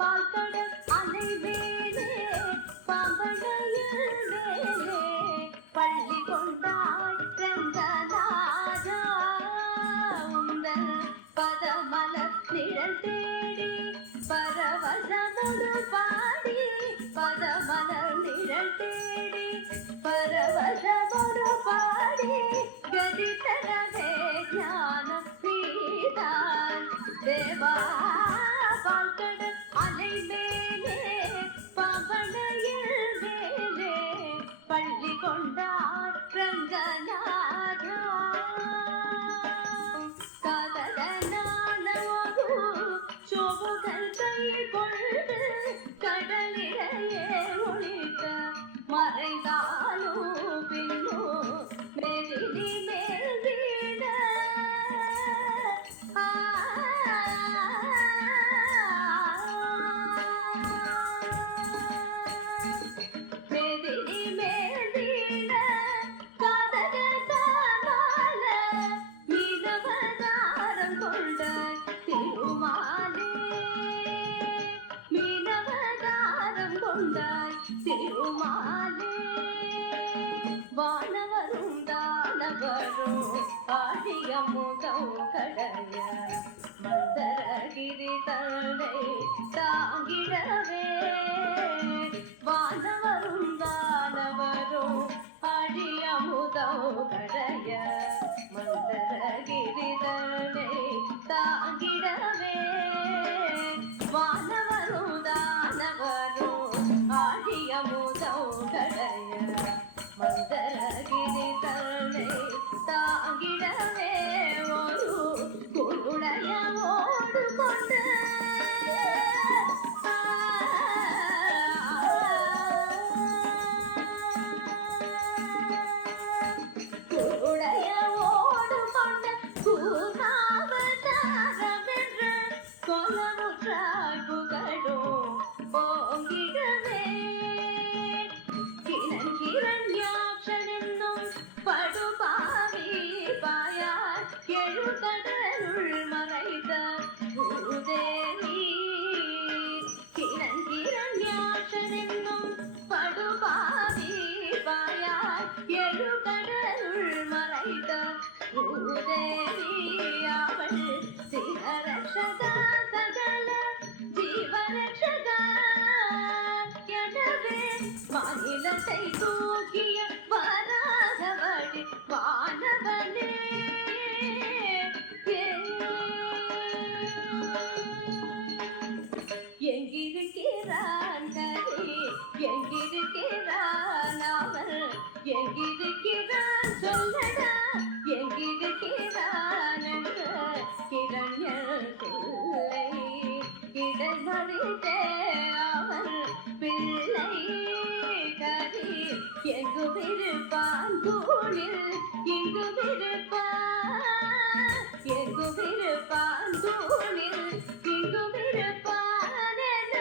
பால்கடல் அலை மேலே பாம்பனையில் மேலே பள்ளி கொண்டாய் ரங்கநாதா. உந்தன் பதமலர் நிழல் தேடி பரவசமுடு பாடி பதமலர் நிழல் தேடி பரவசமுடு பாடி கதி தரவே ஞானம் நீதான் தேவா. பால்கடல் அலை மேலே பாம்பனையில் மேலே பள்ளி கொண்டார் ரங்கநாதா. காதலனான ஒரு சோபுகள் கை கொண்டு கடலிடையே ஒளிக்க மறைந்தாலும் பின்னும் மேலினி மேல் வீண. மேதினி மேல் வீண காதகத்தானால மீனவதாரம் கொண்ட திருமாலே. மீனவதாரம் கொண்டாய் திருமாலே. வானவரும் தானவரும் ஆழியமுதம் கடைய மந்தரகிரி தன்னை தாங்கிடவே. வானவரும் தானவரும் ஆழியமுதம் கடைய மந்தரகிரி தன்னை தாங்கிடவே. வானவரும் தானவரும் ஆழியமுதம் கடைய மந்தரகிரி தன்னை தாங்கிடவே. ஒரு குருடைய ஓடு கொண்டு குருடைய ஓடு கொண்ட கூர்மாவதாரம் என்று கொலமுற்றாய் புகழும் ஓங்கிடவே. கிரண்யாட்சன் என்னும் படுபாவி பாயார் எழுகடலுள் மறைந்த பூதேவி. கிரண்யாட்சன் என்னும் படுபாவி பாயார் எழுகடலுள் மறை மறைத்த பூதேவி அவள் சிவரக்ஷகா சகல ஜீவரக்ஷகா எனவே மாநிலத்தை தூக்கிய வராதவழி வானவனே எங்கிருக்கிறான் கரி எங்கிருக்கிறான் அவன் எங்கிருக்கிறான் சொல்லடா எங்கிருக்கிறான் என்ற கிரண்ய பிள்ளை இடமறித்தே அவன் பிள்ளை கரி எங்குமிருப்பான் தூணில் இங்குமிருப்பான் எங்குமிருப்பான் தூணில் இங்குமிருப்பான் என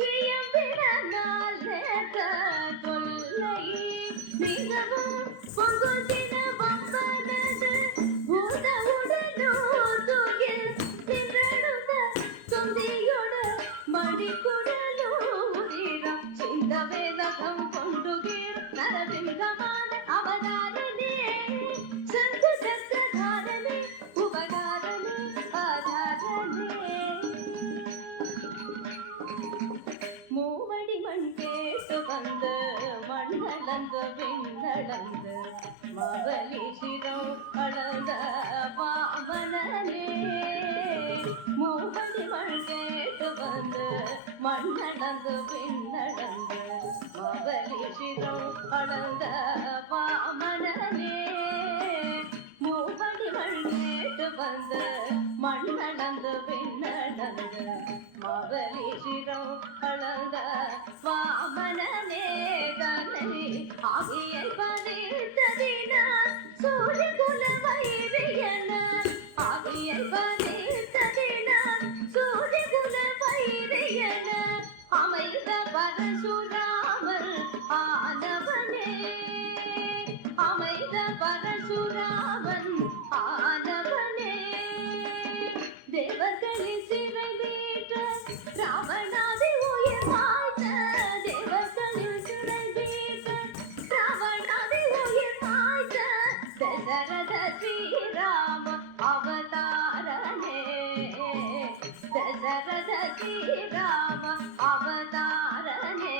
கியம்பிடனால் நேர்த்த கொல்லை மிகவும் பொங்குதின வம்பனது பூத உடலூதுகில் நின்றெழுந்த தொந்தியோடு மடிக்குடலூதிரம் சிந்த வேதகம் கொண்டுகீர் நரசிங்கமான அவதாரனே சங்கு சக்கரதாரனே உபகாரனே ஆதாரனே மூவடி மண் கேட்டு வந்து மண்ணளந்த விண்ணளந்து மவலி சிரம் அளந்த வாமனனே மூவடி மண் கேட்டு வந்து மண்ணளந்து விண்ணளந்து மவலி சிரம் அளந்த வாமனனே மூவடி மண் கேட்டு வந்து மண்ணளந்து விண்ணளந்து மவலி சிரம் அளந்த வாமனனே தன்னை ஆகியை பதித்ததினார் சூரிய குல வைரியன ஆகியை பதித்ததினார் சூரிய குல வைரியன அமைந்த பரசுராமன் ஆனவனே அமைந்த பரசுராமன் ஆனவனே தேவர்களின் சிறை மீட்ட ராவணாதி உயிர் மாய்த்த தேவர்களின் சிறை மீட்ட ராவணாதி உயிர் மாய்த்த தசரத ஸ்ரீராம அவதாரனே தசரத ஸ்ரீராம அவதாரனே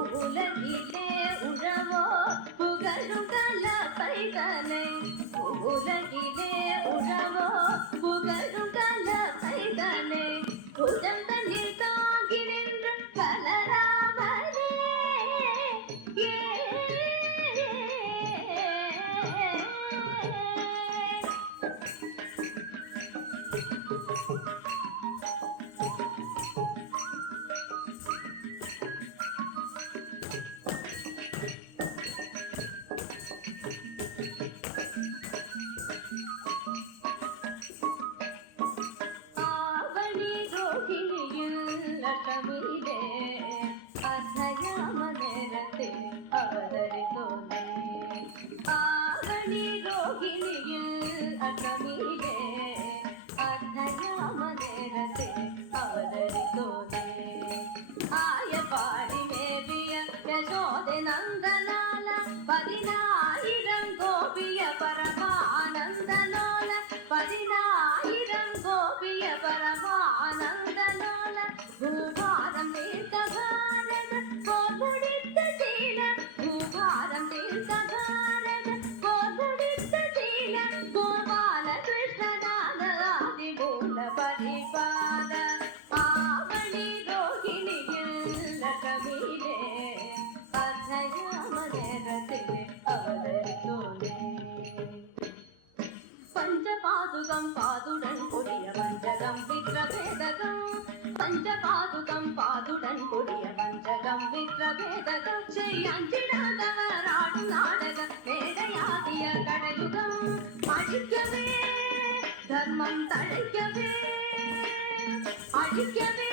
உலகிலே உழவோ புகழும் கலப்பைதனை உலகிலே உழவோ புகழும் கலப்பைதனை புதம் தண்ணீர் தாங்கி நின்ற பலராமனே ஆவணி ரோகிணியில் அட்டமிலே அர்த்தயாம நேரத்தில் அவதரித்தோனே ஆவணி ரோகிணியில் அட்டமிலே அர்த்தயாம நேரத்தில் அவதரித்தோனே ஆயபாடி மேவிய யசோதை நந்தனால 10000 கோபிய பரமானந்தனோல 10000 கோபிய பரமானந்தனோல பூபாரம் தீர்த்த பாரத போர்முடித்த சீல பூபாரம் தீர்த்த பாரத போர்முடித்த சீல கோபால கிருஷ்ணதான ஆதி மூல பரிபாத ஆவணி ரோகிணியில் கவிலே அர்த்தயாம நேரத்திலே அவதரித்தோனே பஞ்சபாதுகம் பாதுடன் கொடிய வஞ்சகம் விக்ரவேதகம் பஞ்சபாதுகம் பாதுடன் கொடிய வஞ்சகம் விக்ரவேதகம் செய்யஞ்சிடாதவர் ஆடும் நாடக மேடையாகிய கடயுகம் அழிக்கவே தர்மம் தழைக்கவே அழிக்கவே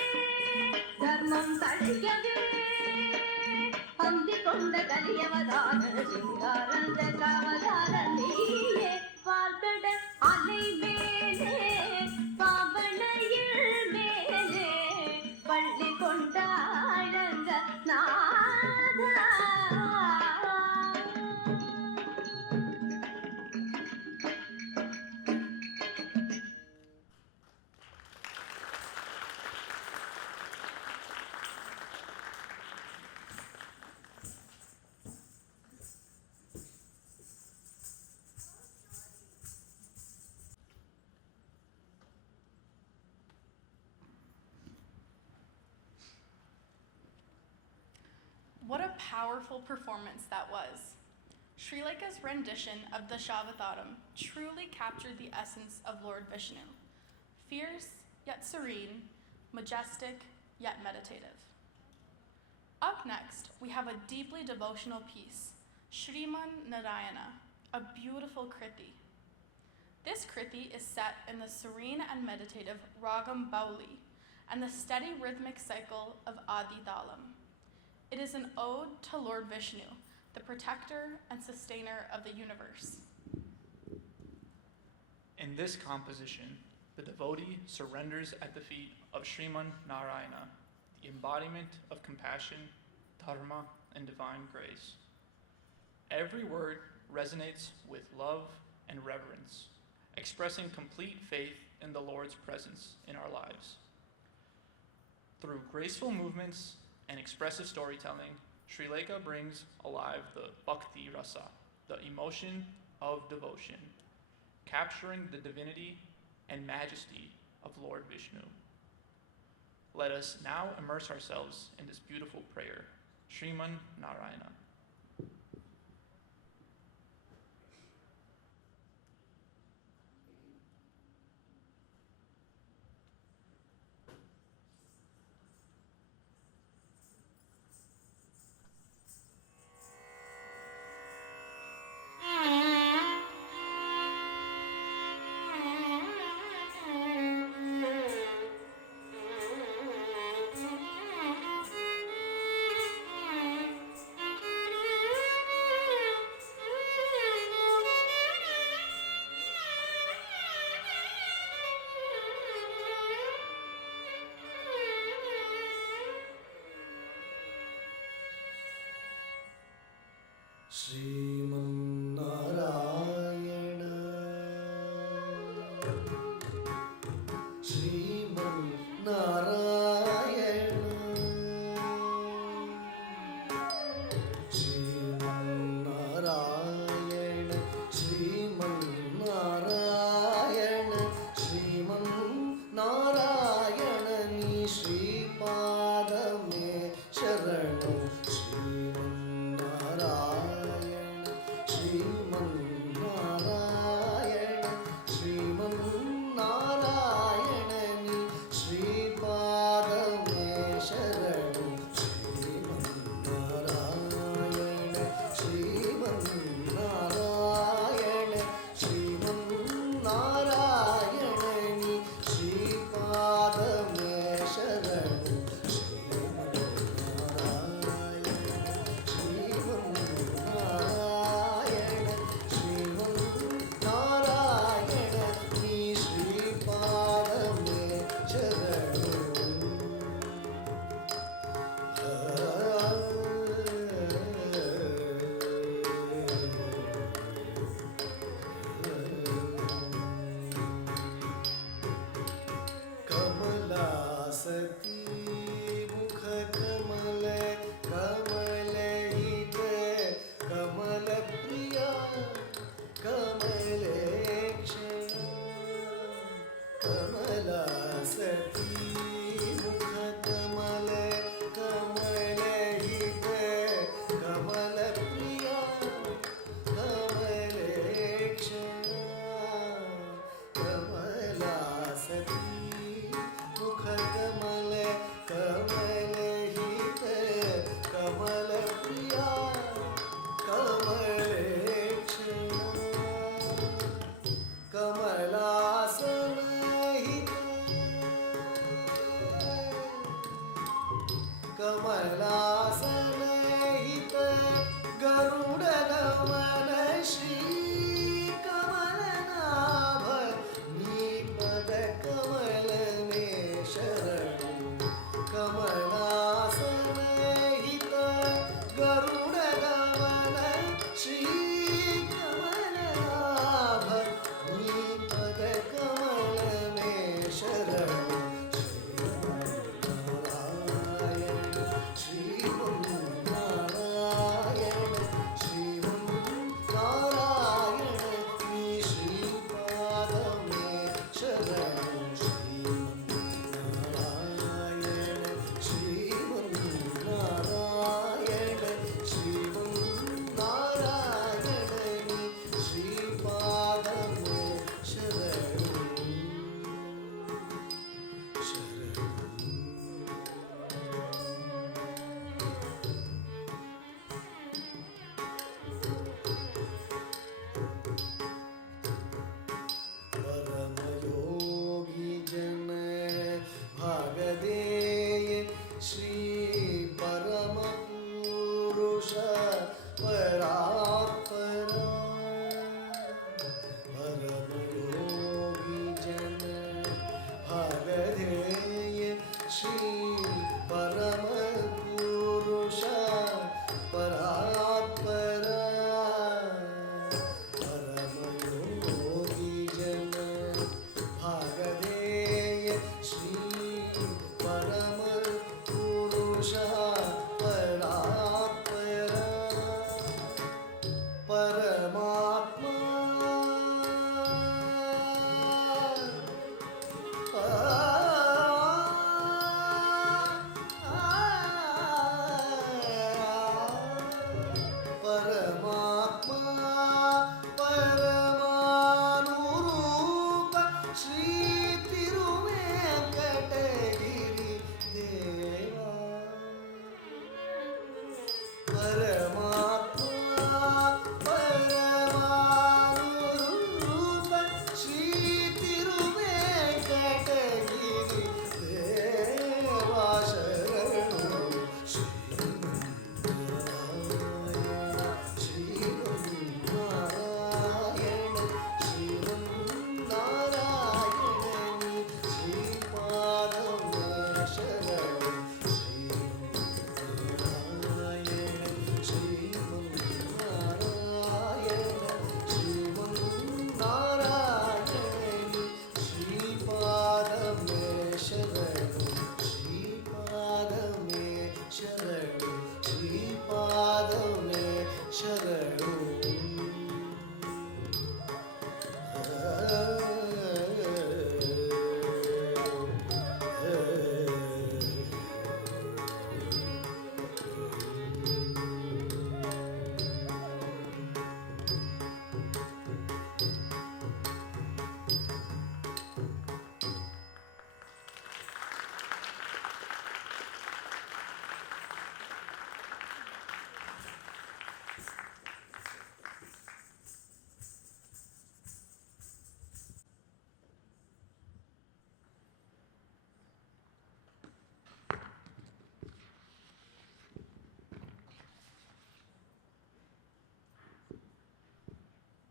தர்மம் தழைக்கவே பந்தி கொண்ட கலியவதான சிங்காரன் தசாவதார நீயே வாழ்கட அலை மேலே பாவனையில் மேலே பள்ளி கொண்டாழங்க நாதா What a powerful performance that was. Srilekha's rendition of the Shavataram truly captured the essence of Lord Vishnu. Fierce, yet serene, majestic, yet meditative. Up next, we have a deeply devotional piece, Shriman Narayana, a beautiful kriti. This kriti is set in the serene and meditative Ragam Bauli and the steady rhythmic cycle of Adi Dalam. It is an ode to Lord Vishnu, the protector and sustainer of the universe. In this composition, the devotee surrenders at the feet of Sriman Narayana, the embodiment of compassion, dharma, and divine grace. Every word resonates with love and reverence, expressing complete faith in the Lord's presence in our lives. Through graceful movements and expressive storytelling, Srilekha brings alive the bhakti rasa, the emotion of devotion, capturing the divinity and majesty of Lord Vishnu. Let us now immerse ourselves in this beautiful prayer, Shriman Narayana.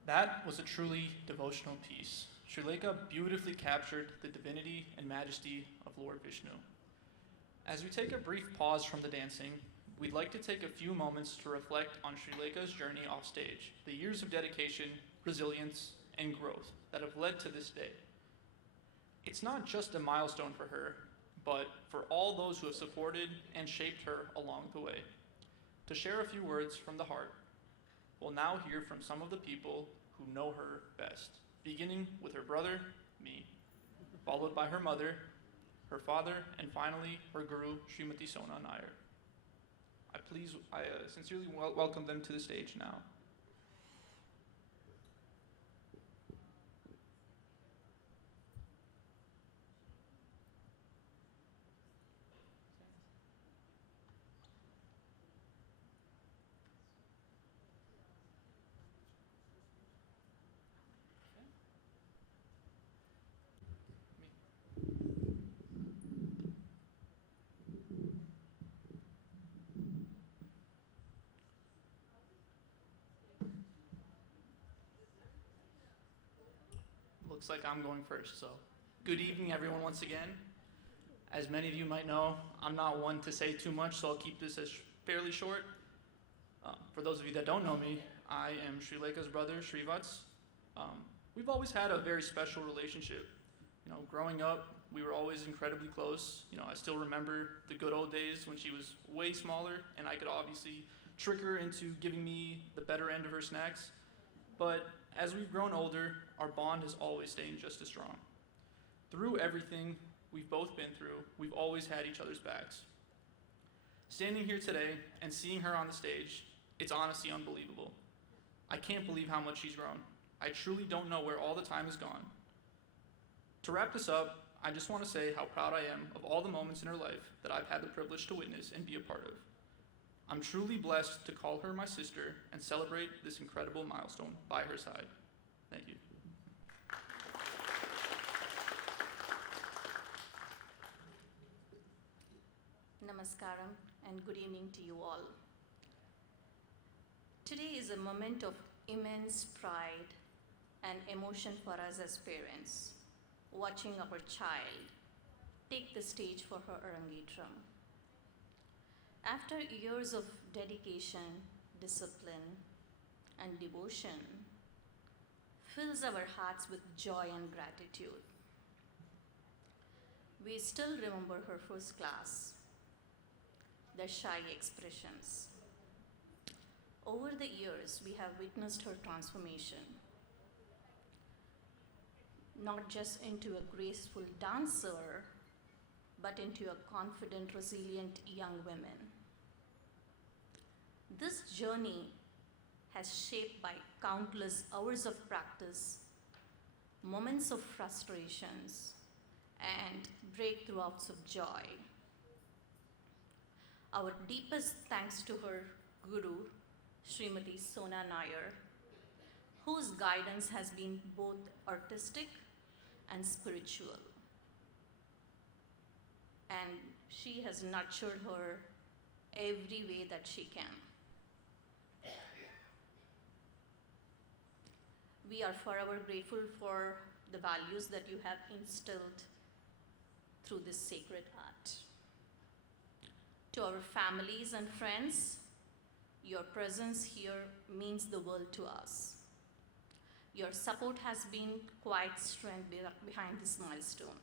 That was a truly devotional piece. Srilekha beautifully captured the divinity and majesty of Lord Vishnu. As we take a brief pause from the dancing, we'd like to take a few moments to reflect on Srilekha's journey off stage, the years of dedication, resilience, and growth that have led to this day. It's not just a milestone for her, but for all those who have supported and shaped her along the way. To share a few words from the heart, we'll now hear from some of the people who know her best, beginning with her brother, me, followed by her mother, her father, and finally her guru, Srimati Sona Nair. I sincerely welcome them to the stage now. Looks like I'm going first, so good evening, everyone, once again. As many of you might know, I'm not one to say too much, so I'll keep this as fairly short. For those of you that don't know me, I am Srilekha's brother, Srivats. We've always had a very special relationship. Growing up, we were always incredibly close. I still remember the good old days when she was way smaller, and I could obviously trick her into giving me the better end of her snacks. But as we've grown older, our bond has always stayed just as strong. Through everything we've both been through, we've always had each other's backs. Standing here today and seeing her on the stage, it's honestly unbelievable. I can't believe how much she's grown. I truly don't know where all the time has gone. To wrap this up, I just want to say how proud I am of all the moments in her life that I've had the privilege to witness and be a part of. I'm truly blessed to call her my sister and celebrate this incredible milestone by her side. Thank you. Namaskaram and good evening to you all. Today is a moment of immense pride and emotion for us as parents, watching our child take the stage for her Arangetram. After years of dedication, discipline, and devotion, fills our hearts with joy and gratitude. We still remember her first class, the shy expressions. Over the years, we have witnessed her transformation, not just into a graceful dancer, but into a confident, resilient young woman. This journey has shaped by countless hours of practice, moments of frustrations, and breakthroughs of joy. Our deepest thanks to her guru, Srimati Sona Nair, whose guidance has been both artistic and spiritual. And she has nurtured her every way that she can. We are forever grateful for the values that you have instilled through this sacred art. To our families and friends, your presence here means the world to us. Your support has been quite strength behind this milestone.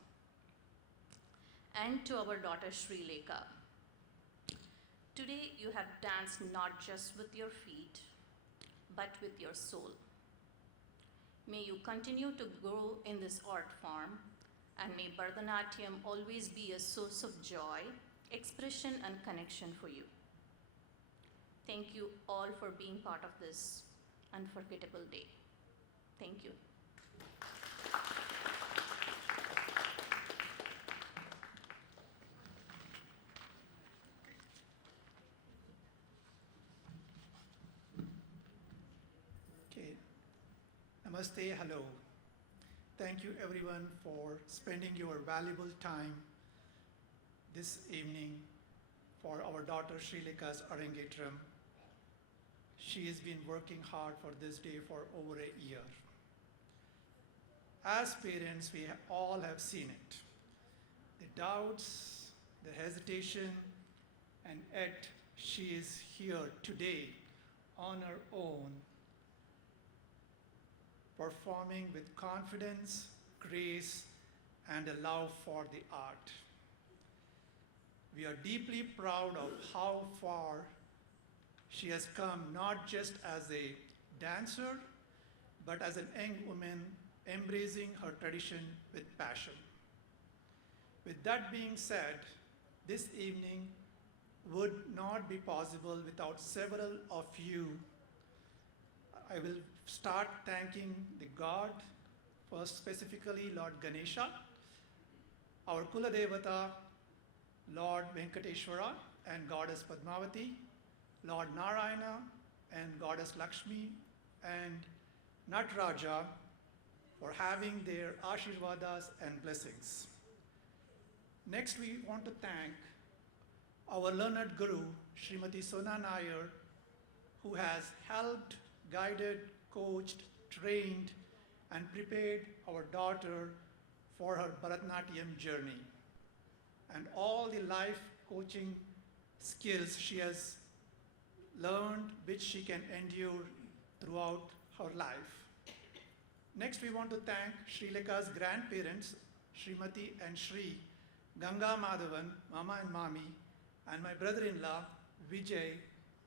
And to our daughter Srilekha, today you have danced not just with your feet, but with your soul. May you continue to grow in this art form, and may Bharatanatyam always be a source of joy, expression, and connection for you. Thank you all for being part of this unforgettable day. Thank you. Okay. Namaste, hello. Thank you everyone for spending your valuable time this evening for our daughter Srilekha's Arangetram. She has been working hard for this day for over a year. As parents, we all have seen it. The doubts, the hesitation, and yet she is here today on her own, performing with confidence, grace, and a love for the art. We are deeply proud of how far she has come, not just as a dancer, but as a young woman embracing her tradition with passion. With that being said, this evening would not be possible without several of you. I will start thanking the God, first specifically Lord Ganesha, our Kula Devata, Lord Venkateshwara and Goddess Padmavati, Lord Narayana and Goddess Lakshmi, and Nataraja for having their Ashirvadas and blessings. Next, we want to thank our learned Guru, Srimati Sona Nair, who has helped, guided, coached, trained, and prepared our daughter for her Bharatanatyam journey, and all the life coaching skills she has learned, which she can endure throughout her life. Next, we want to thank Srilekha's grandparents, Srimati and Shri Ganga Madhavan, Mama and Mami, and my brother-in-law, Vijay,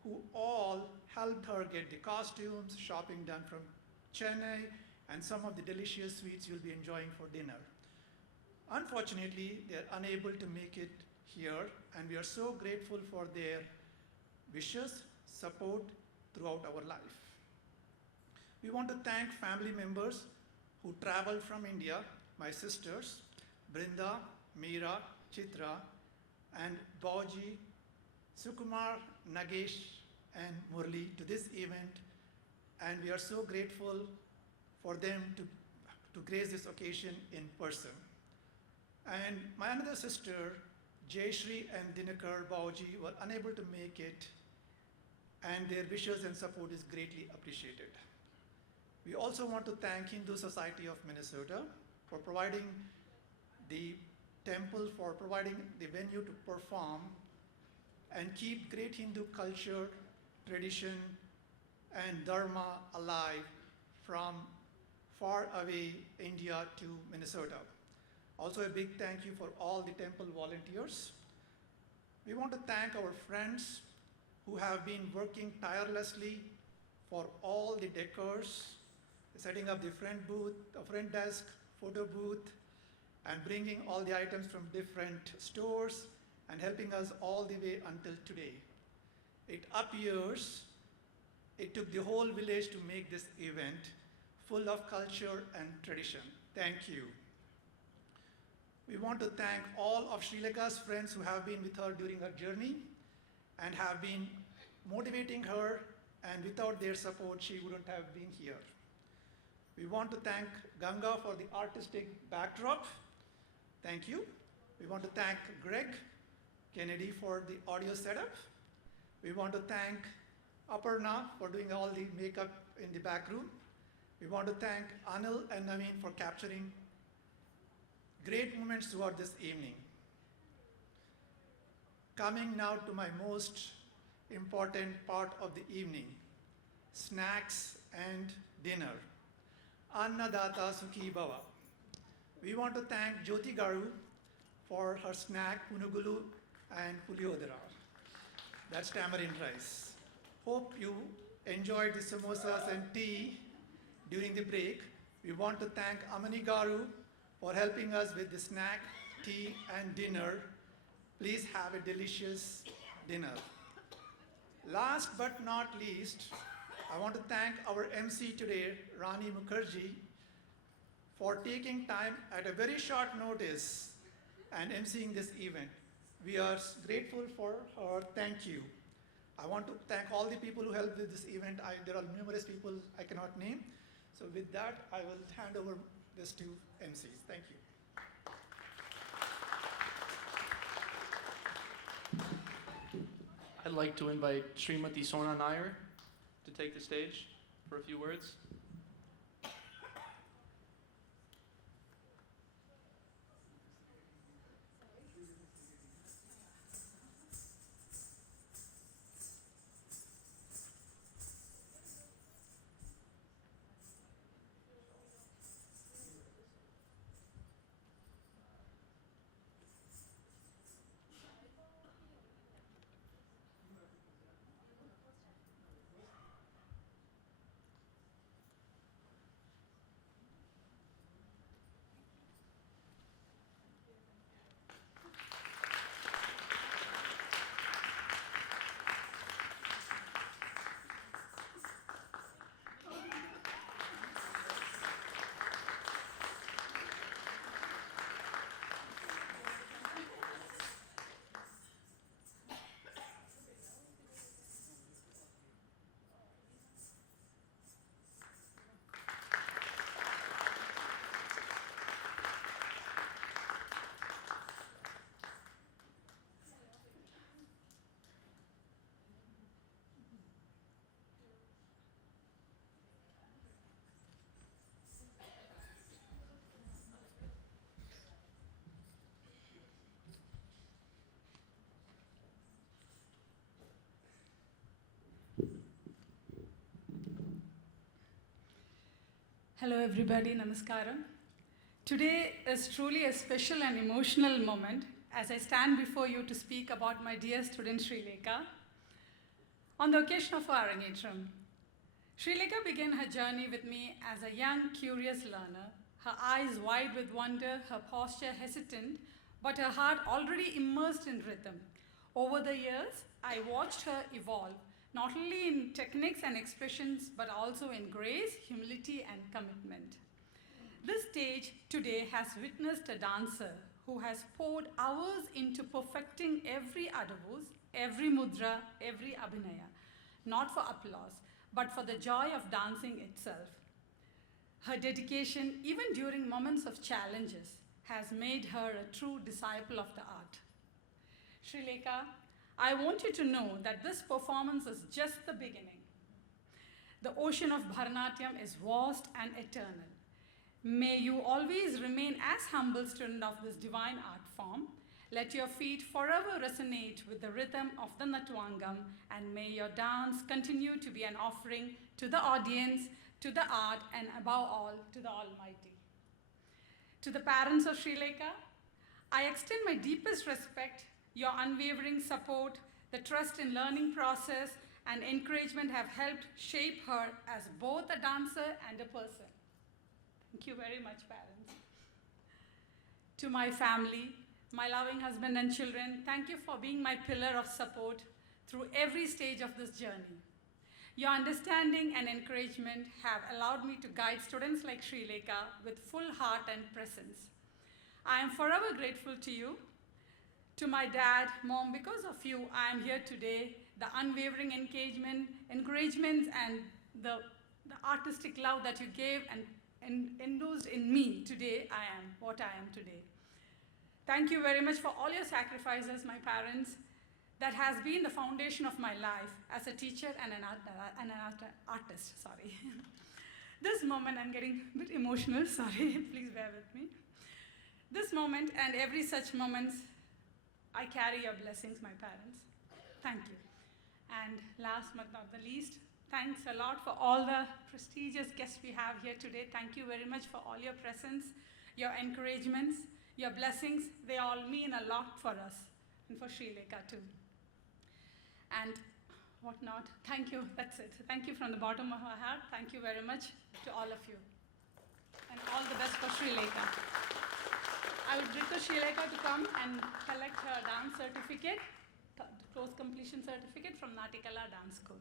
who all helped her get the costumes, shopping done from Chennai, and some of the delicious sweets you'll be enjoying for dinner. Unfortunately, they're unable to make it here, and we are so grateful for their wishes, support throughout our life. We want to thank family members who traveled from India, my sisters, Brinda, Meera, Chitra, and Bauji, Sukumar, Nagesh, and Murli to this event, and we are so grateful for them to grace this occasion in person. And my another sister, Jayashri and Dinakar Bauji, were unable to make it, and their wishes and support is greatly appreciated. We also want to thank Hindu Society of Minnesota for providing the temple, for providing the venue to perform and keep great Hindu culture, tradition, and dharma alive from far away India to Minnesota. Also a big thank you for all the temple volunteers. We want to thank our friends who have been working tirelessly for all the decors, setting up the front booth, the front desk, photo booth, and bringing all the items from different stores and helping us all the way until today. It appears it took the whole village to make this event full of culture and tradition. Thank you. We want to thank all of Srilekha's friends who have been with her during her journey and have been motivating her, and without their support, she wouldn't have been here. We want to thank Ganga for the artistic backdrop. Thank you. We want to thank Greg Kennedy for the audio setup. We want to thank Aparna for doing all the makeup in the back room. We want to thank Anil and Naveen for capturing great moments throughout this evening. Coming now to my most important part of the evening, snacks and dinner. Annadata Sukhi Bhava. We want to thank Jyoti Garu for her snack, punugulu and puliodara. That's tamarind rice. Hope you enjoyed the samosas and tea during the break. We want to thank Amani Garu for helping us with the snack, tea, and dinner. Please have a delicious dinner. Last but not least, I want to thank our MC today, Rani Mukherjee, for taking time at a very short notice and emceeing this event. We are grateful for her. Thank you. I want to thank all the people who helped with this event. There are numerous people I cannot name. So with that, I will hand over this to MCs. Thank you. I'd like to invite Srimati Sona Nair to take the stage for a few words. Hello everybody, namaskaram. Today is truly a special and emotional moment as I stand before you to speak about my dear student Srilekha. On the occasion of our Arangetram, Srilekha began her journey with me as a young, curious learner, her eyes wide with wonder, her posture hesitant, but her heart already immersed in rhythm. Over the years, I watched her evolve, not only in techniques and expressions, but also in grace, humility, and commitment. This stage today has witnessed a dancer who has poured hours into perfecting every adavus, every mudra, every abhinaya, not for applause, but for the joy of dancing itself. Her dedication, even during moments of challenges, has made her a true disciple of the art. Srilekha, I want you to know that this performance is just the beginning. The ocean of Bharatanatyam is vast and eternal. May you always remain as humble student of this divine art form. Let your feet forever resonate with the rhythm of the Natvangam, and may your dance continue to be an offering to the audience, to the art, and above all, to the Almighty. To the parents of Srilekha, I extend my deepest respect. Your unwavering support, the trust in learning process, and encouragement have helped shape her as both a dancer and a person. Thank you very much, parents. To my family, my loving husband and children, thank you for being my pillar of support through every stage of this journey. Your understanding and encouragement have allowed me to guide students like Srilekha with full heart and presence. I am forever grateful to you. To my dad, mom, because of you, I am here today. The unwavering encouragement, and the artistic love that you gave and endorsed in me today, I am what I am today. Thank you very much for all your sacrifices, my parents. That has been the foundation of my life as a teacher and an artist. Sorry. This moment, I'm getting a bit emotional. Sorry, please bear with me. This moment and every such moments, I carry your blessings, my parents. Thank you. And last but not the least, thanks a lot for all the prestigious guests we have here today. Thank you very much for all your presence, your encouragements, your blessings. They all mean a lot for us and for Srilekha too. And whatnot. Thank you, that's it. Thank you from the bottom of my heart. Thank you very much to all of you. And all the best for Srilekha. I would request Srilekha to come and collect her dance certificate, course completion certificate from Natikala Dance School.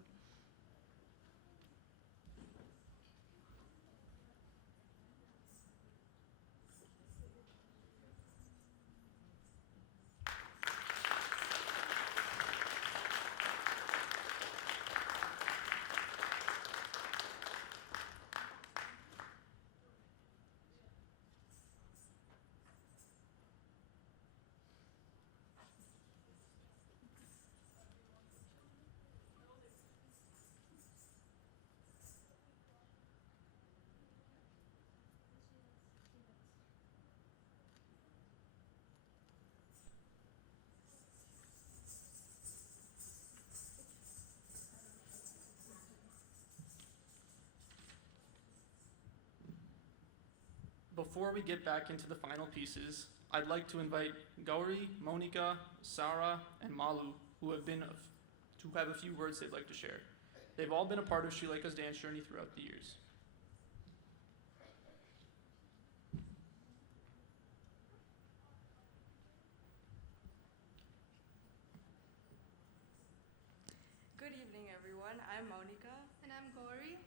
Before we get back into the final pieces, I'd like to invite Gauri, Monica, Sarah, and Malu, who have a few words they'd like to share. They've all been a part of Srilekha's dance journey throughout the years. Good evening, everyone. I'm Monica. And I'm Gauri.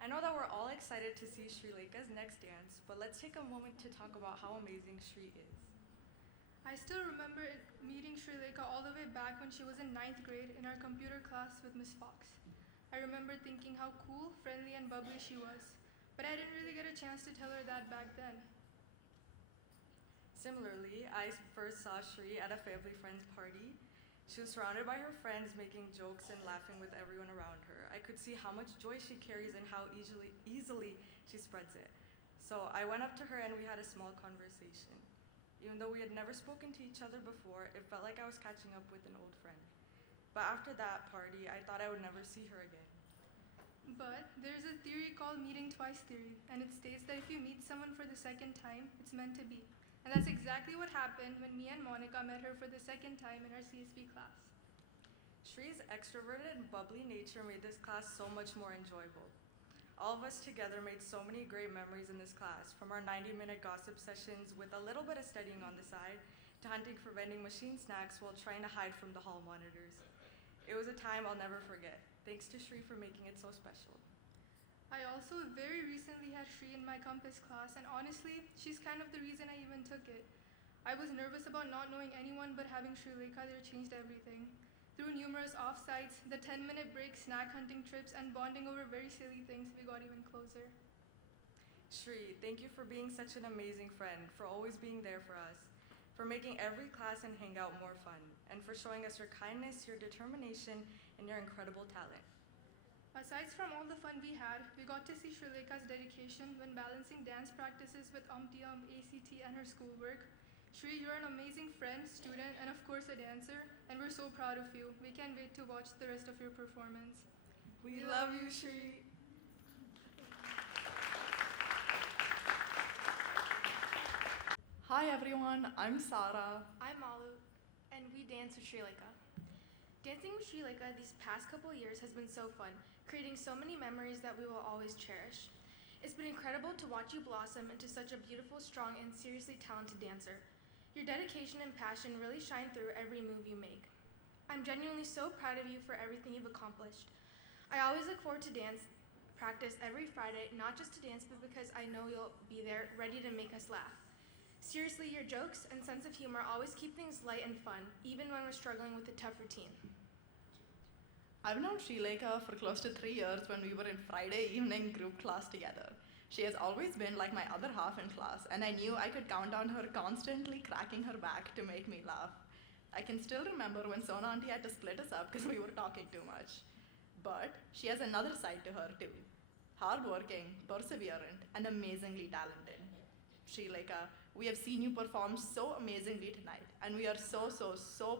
I know that we're all excited to see Srilekha's next dance, but let's take a moment to talk about how amazing Sri is. I still remember meeting Srilekha all the way back when she was in 9th grade in our computer class with Miss Fox. I remember thinking how cool, friendly, and bubbly she was, but I didn't really get a chance to tell her that back then. Similarly, I first saw Sri at a family friend's party. She was surrounded by her friends, making jokes and laughing with everyone around her. I could see how much joy she carries and how easily she spreads it. So I went up to her and we had a small conversation. Even though we had never spoken to each other before, it felt like I was catching up with an old friend. But after that party, I thought I would never see her again. But there's a theory called meeting twice theory, and it states that if you meet someone for the second time, it's meant to be. And that's exactly what happened when me and Monica met her for the second time in our CSB class. Shree's extroverted and bubbly nature made this class so much more enjoyable. All of us together made so many great memories in this class, from our 90-minute gossip sessions with a little bit of studying on the side, to hunting for vending machine snacks while trying to hide from the hall monitors. It was a time I'll never forget. Thanks to Shree for making it so special. I also very recently had Shri in my Compass class, and honestly, she's kind of the reason I even took it. I was nervous about not knowing anyone, but having Srilekha there changed everything. Through numerous offsites, the 10-minute break, snack hunting trips, and bonding over very silly things, we got even closer. Shri, thank you for being such an amazing friend, for always being there for us, for making every class and hangout more fun, and for showing us your kindness, your determination, and your incredible talent. Aside from all the fun we had, we got to see Srilekha's dedication when balancing dance practices with ACT, and her schoolwork. Shri, you're an amazing friend, student, and of course a dancer, and we're so proud of you. We can't wait to watch the rest of your performance. We love you, Shri. Hi everyone, I'm Sarah. I'm Malu, and we dance with Srilekha. Dancing with Srilekha these past couple years has been so fun, creating so many memories that we will always cherish. It's been incredible to watch you blossom into such a beautiful, strong, and seriously talented dancer. Your dedication and passion really shine through every move you make. I'm genuinely so proud of you for everything you've accomplished. I always look forward to dance practice every Friday, not just to dance, but because I know you'll be there ready to make us laugh. Seriously, your jokes and sense of humor always keep things light and fun, even when we're struggling with a tough routine. I've known Srilekha for close to 3 years when we were in Friday evening group class together. She has always been like my other half in class, and I knew I could count on her constantly cracking her back to make me laugh. I can still remember when Sona auntie had to split us up because we were talking too much. But she has another side to her too. Hardworking, perseverant, and amazingly talented. Srilekha, we have seen you perform so amazingly tonight, and we are so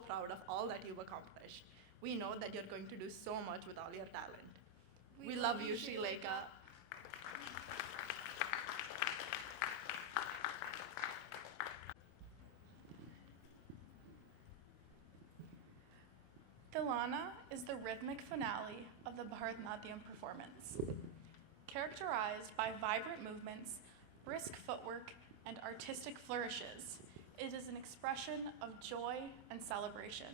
proud of all that you've accomplished. We know that you're going to do so much with all your talent. We love you, Srilekha. The Purana is the rhythmic finale of the Bharatanatyam performance. Characterized by vibrant movements, brisk footwork, and artistic flourishes, it is an expression of joy and celebration.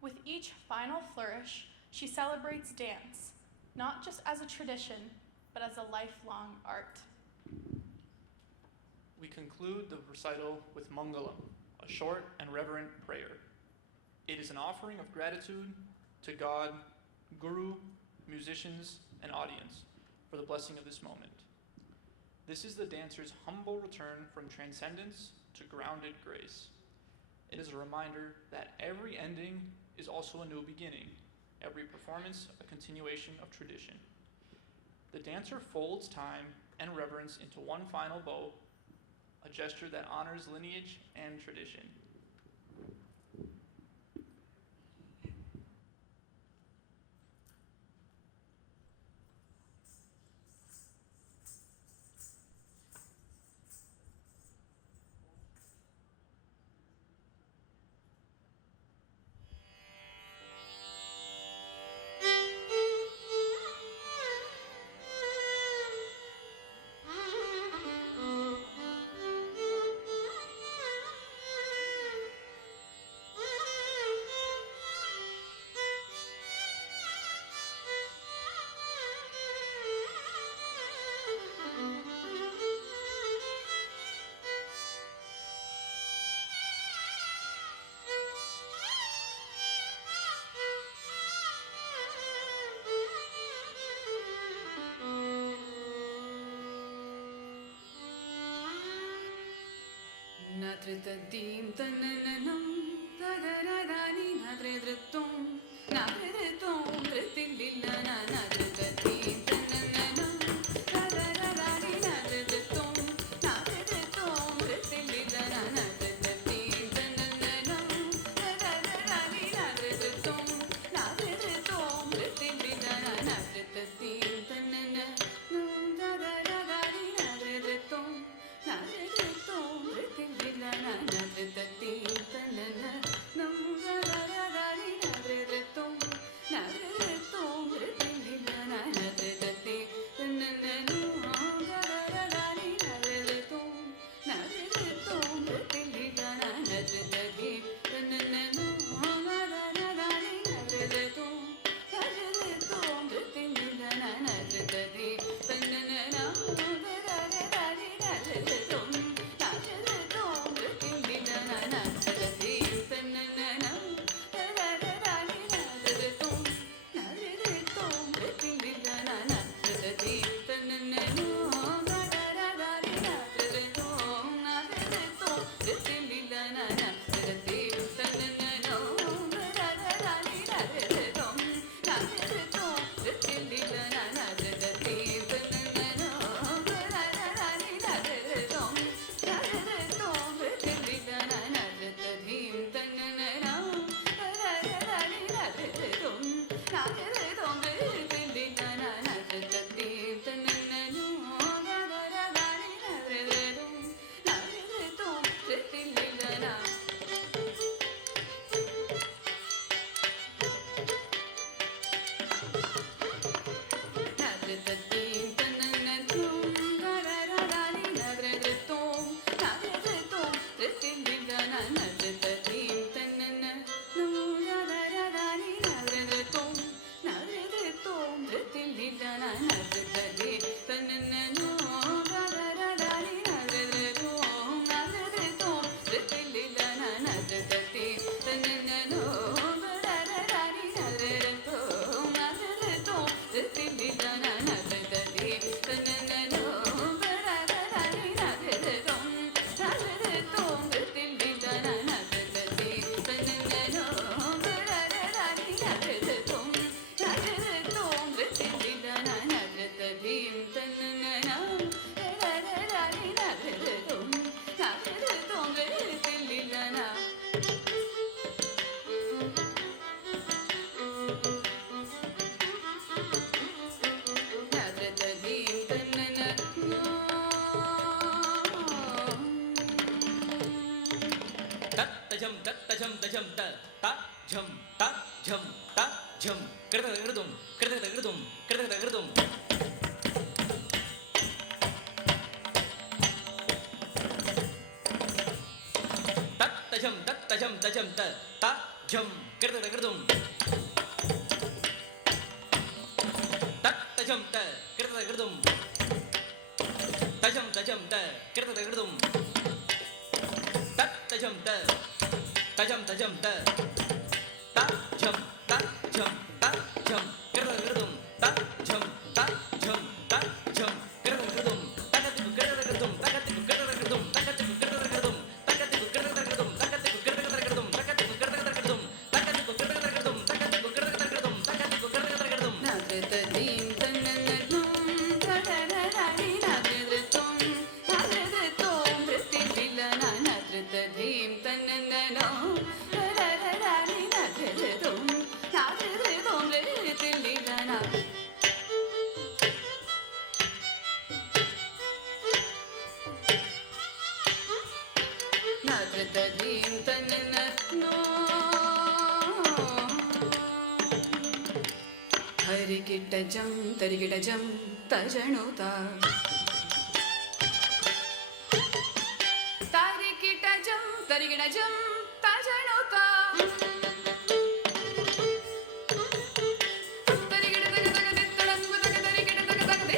With each final flourish, she celebrates dance, not just as a tradition, but as a lifelong art. We conclude the recital with Mangalam, a short and reverent prayer. It is an offering of gratitude to God, Guru, musicians, and audience for the blessing of this moment. This is the dancer's humble return from transcendence to grounded grace. It is a reminder that every ending is also a new beginning, every performance a continuation of tradition. The dancer folds time and reverence into one final bow, a gesture that honors lineage and tradition. Natritadim tananam tadaradani nadredritum nadredritum dritililana natritadim tananam tadaradani nadredritum nadredritum dritililana natritadim tananam tadaradani nadredritum nadredritum dritililana natritadim tananam tadaradani nadredritum nadredritum dritililana natritadim tananam tadaradani nadredritum nadredritum dritililana natritadim tananam tadaradani nadredritum nadredritum dritililana natritadim tananam tadaradani nadredritum nadredritum dritililana natritadim tananam tadaradani nadredritum nadredritum dritililana natritadim tananam tadaradani nadredritum nadredritum dritililana natritadim tananam tadaradani nadredritum nadredritum dritililana natritadim tananam tadaradani nadredritum nadredritum dritililana natritadim tananam tadaradani nadredritum nadredritum dritililana natritadim tananam tadaradani nadredritum nadredritum dritililana natritadim tananam tadaradani nadredritum nadredritum dritililana natritadim tananam tadaradani nadredritum nadredritum dritililana natritadim tananam tadaradani nadredritum nadredritum dritililana natritadim tananam tadaradani nadredritum nadredritum dritililana natritadim tananam tadaradani nadredritum nadredritum dritililana natritadim tananam tadaradani nadredritum nadredritum dritililana natritadim tananam tadaradani nadredritum nadredritum dritililana natritadim tananam tadaradani nadredritum nadredritum dritililana natritadim tananam Tattajam tattajam tajam ta ta jam ta jam tajam tajam ta ta jam kirda kirdum ta tajam ta kirda kirdum tajam tajam ta kirda kirdum ta tajam ta tajam tajam ta ta jam ta jam ta jam kirda kirdum ta jam ta jam ta jam kirda kirdum takatiku kirda kirdum takatiku kirda kirdum takatiku kirda kirdum takatiku kirda kirdum takatiku kirda kirdum takatiku kirda kirdum takatiku kirda kirdum takatiku kirda kirdum takatiku kirda kirdum nadritadim tananadum tadadadadi nadritum nadritum dritililana nadritadim tananadum tadadadadi nadritum nadritum dritililana nadritadim tananadum harikitajam tarikitajam tajanuta tarikitajam tarikitajam tajanuta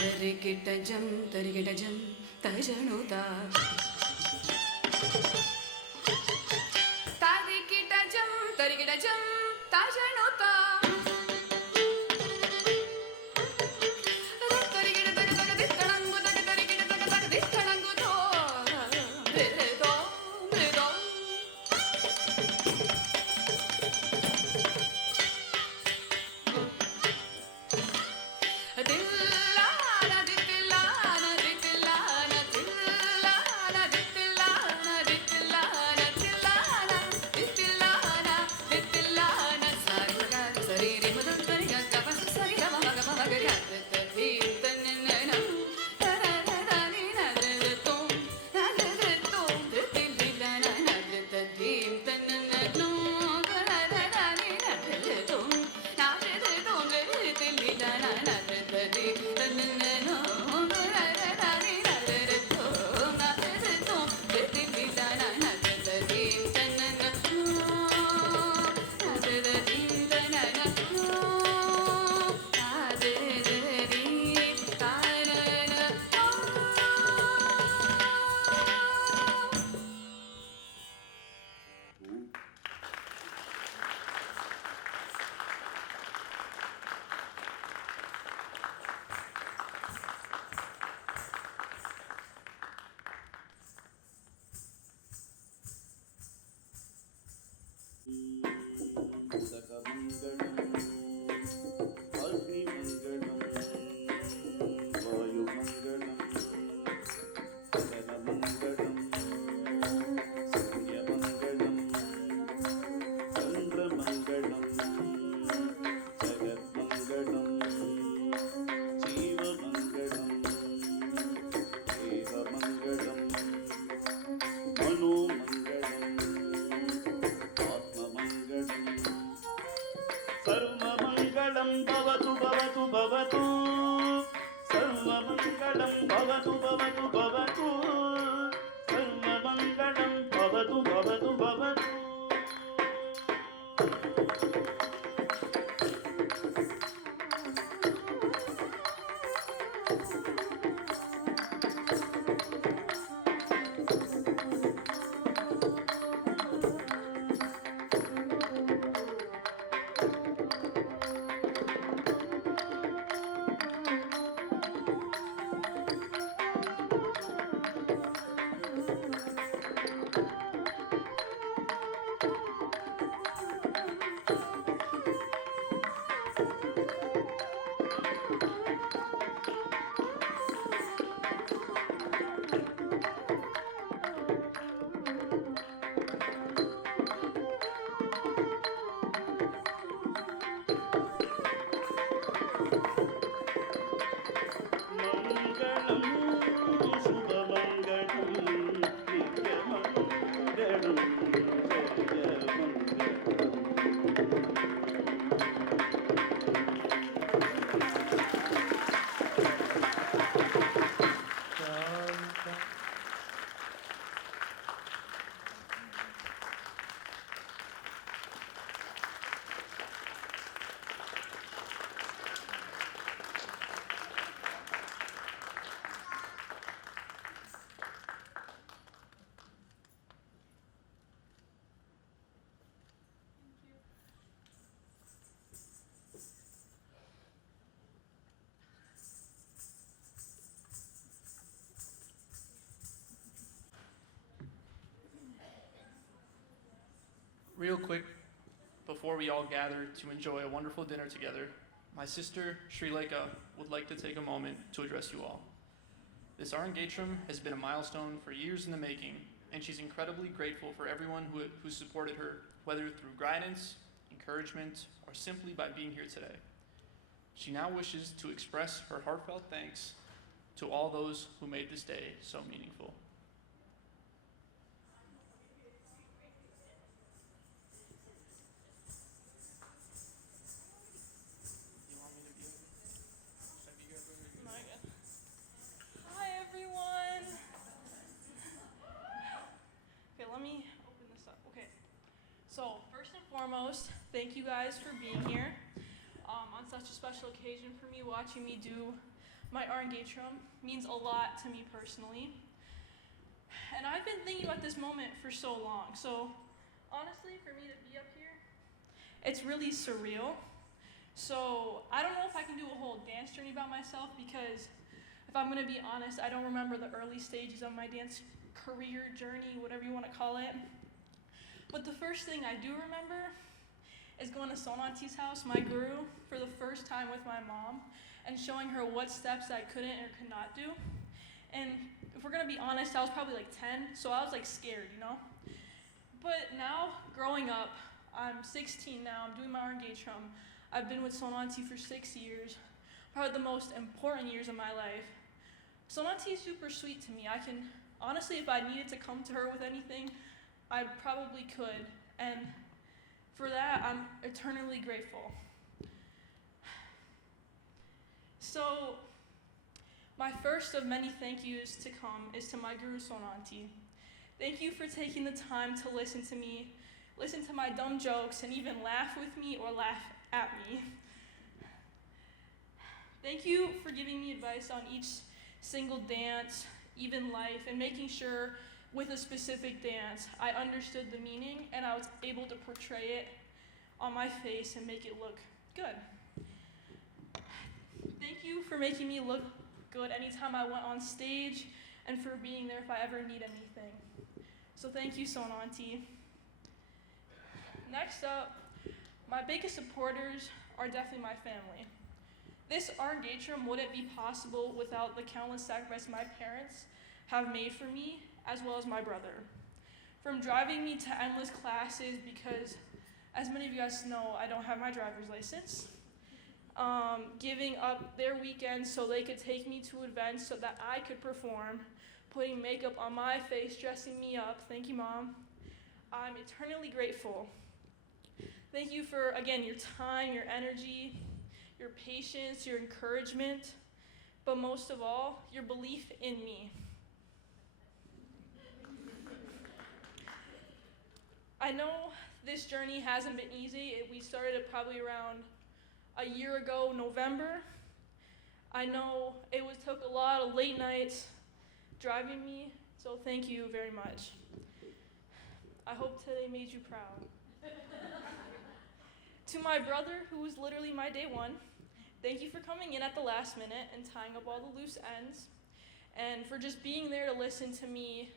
tarikitajam tarikitajam tajanuta tarikitajam tarikitajam tajanuta सकमङ्गलम् अग्निमङ्गलम् वायुमङ्गलम् जनमङ्गलम् सूर्यमङ्गलम् चन्द्रमङ्गलम् जगन्मङ्गलम् जीवमङ्गलम् देवमङ्गलम् मनोमङ्गलम् आत्ममङ्गलम् सर्वमङ्गलं भवतु भवतु भवतु सर्वमङ्गलं भवतु भवतु भवतु सर्वमङ्गलं भवतु भवतु भवतु Real quick, before we all gather to enjoy a wonderful dinner together, my sister Srilekha would like to take a moment to address you all. This Arangetram has been a milestone for years in the making, and she's incredibly grateful for everyone who supported her, whether through guidance, encouragement, or simply by being here today. She now wishes to express her heartfelt thanks to all those who made this day so meaningful. Hi, everyone. Okay, let me open this up. Okay. So, first and foremost, thank you guys for being here on such a special occasion for me. Watching me do my Arangetram means a lot to me personally. And I've been thinking about this moment for so long. So, honestly, for me to be up here, it's really surreal. So, I don't know if I can do a whole dance journey about myself because, if I'm going to be honest, I don't remember the early stages of my dance career journey, whatever you want to call it. But the first thing I do remember is going to Sonanti's house, my guru, for the first time with my mom and showing her what steps I couldn't or could not do. And if we're going to be honest, I was probably like 10, so I was like scared, you know? But now, growing up, I'm 16 now, I'm doing my Arangetram. I've been with Sonanti for 6 years, probably the most important years of my life. Sonanti is super sweet to me. I can, honestly, if I needed to come to her with anything, I probably could. And for that, I'm eternally grateful. So, my first of many thank yous to come is to my guru Sonanti. Thank you for taking the time to listen to me, listen to my dumb jokes, and even laugh with me or laugh at me. Thank you for giving me advice on each single dance, even life, and making sure with a specific dance I understood the meaning and I was able to portray it on my face and make it look good. Thank you for making me look good anytime I went on stage and for being there if I ever need anything. So thank you, Sonanti. Next next up, my biggest supporters are definitely my family. This Arangetram wouldn't be possible without the countless sacrifices my parents have made for me, as well as my brother. From driving me to endless classes because, as many of you guys know, I don't have my driver's license. Giving up their weekends so they could take me to events so that I could perform, putting makeup on my face, dressing me up. Thank you, Mom. I'm eternally grateful. Thank you for, again, your time, your energy, your patience, your encouragement, but most of all, your belief in me. I know this journey hasn't been easy. We started it probably around a year ago, November. I know it took a lot of late nights driving me, so thank you very much. I hope today made you proud. To my brother, who was literally my day one, thank you for coming in at the last minute and tying up all the loose ends, and for just being there to listen to me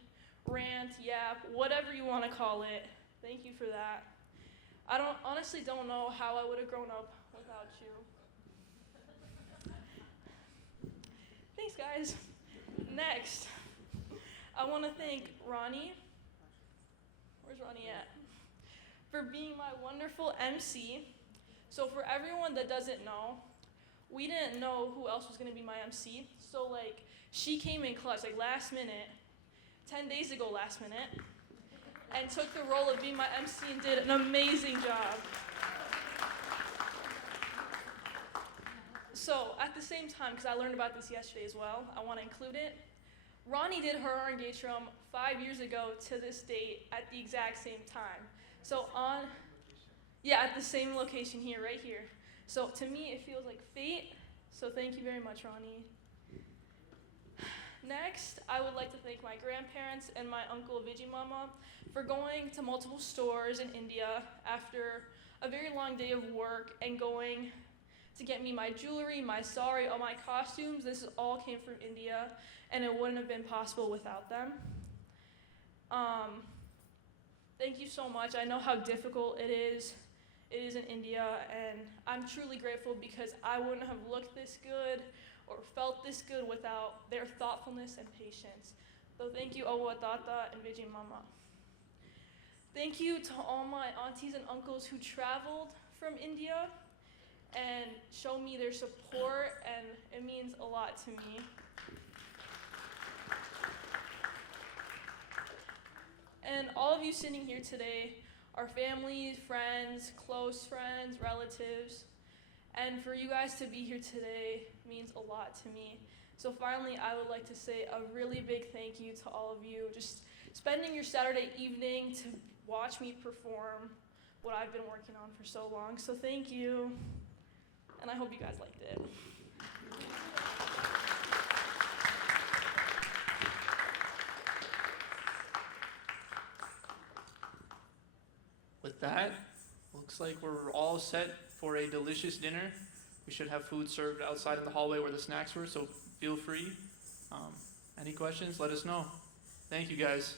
rant, yap, whatever you want to call it. Thank you for that. I honestly don't know how I would have grown up without you. Thanks, guys. Next, I want to thank Ronnie. Where's Ronnie at? For being my wonderful MC. So for everyone that doesn't know, we didn't know who else was going to be my MC. So she came in clutch, last minute, 10 days ago last minute, and took the role of being my MC and did an amazing job. So at the same time, because I learned about this yesterday as well, I want to include it. Ronnie did her Arangetram 5 years ago to this date at the exact same time. So at the same location here, right here. So to me, it feels like fate. So thank you very much, Ronnie. Next, I would like to thank my grandparents and my uncle Vijay Mama for going to multiple stores in India after a very long day of work and going to get me my jewelry, my sari, all my costumes. This all came from India, and it wouldn't have been possible without them. Thank you so much. I know how difficult it is in India, and I'm truly grateful because I wouldn't have looked this good or felt this good without their thoughtfulness and patience. So thank you, Awa Tata and Vijay Mama. Thank you to all my aunties and uncles who traveled from India and showed me their support, and it means a lot to me. And all of you sitting here today are families, friends, close friends, relatives. And for you guys to be here today means a lot to me. So finally, I would like to say a really big thank you to all of you, just spending your Saturday evening to watch me perform what I've been working on for so long. So thank you, and I hope you guys liked it. With that, looks like we're all set for a delicious dinner. We should have food served outside in the hallway where the snacks were, so feel free. Any questions, let us know. Thank you, guys.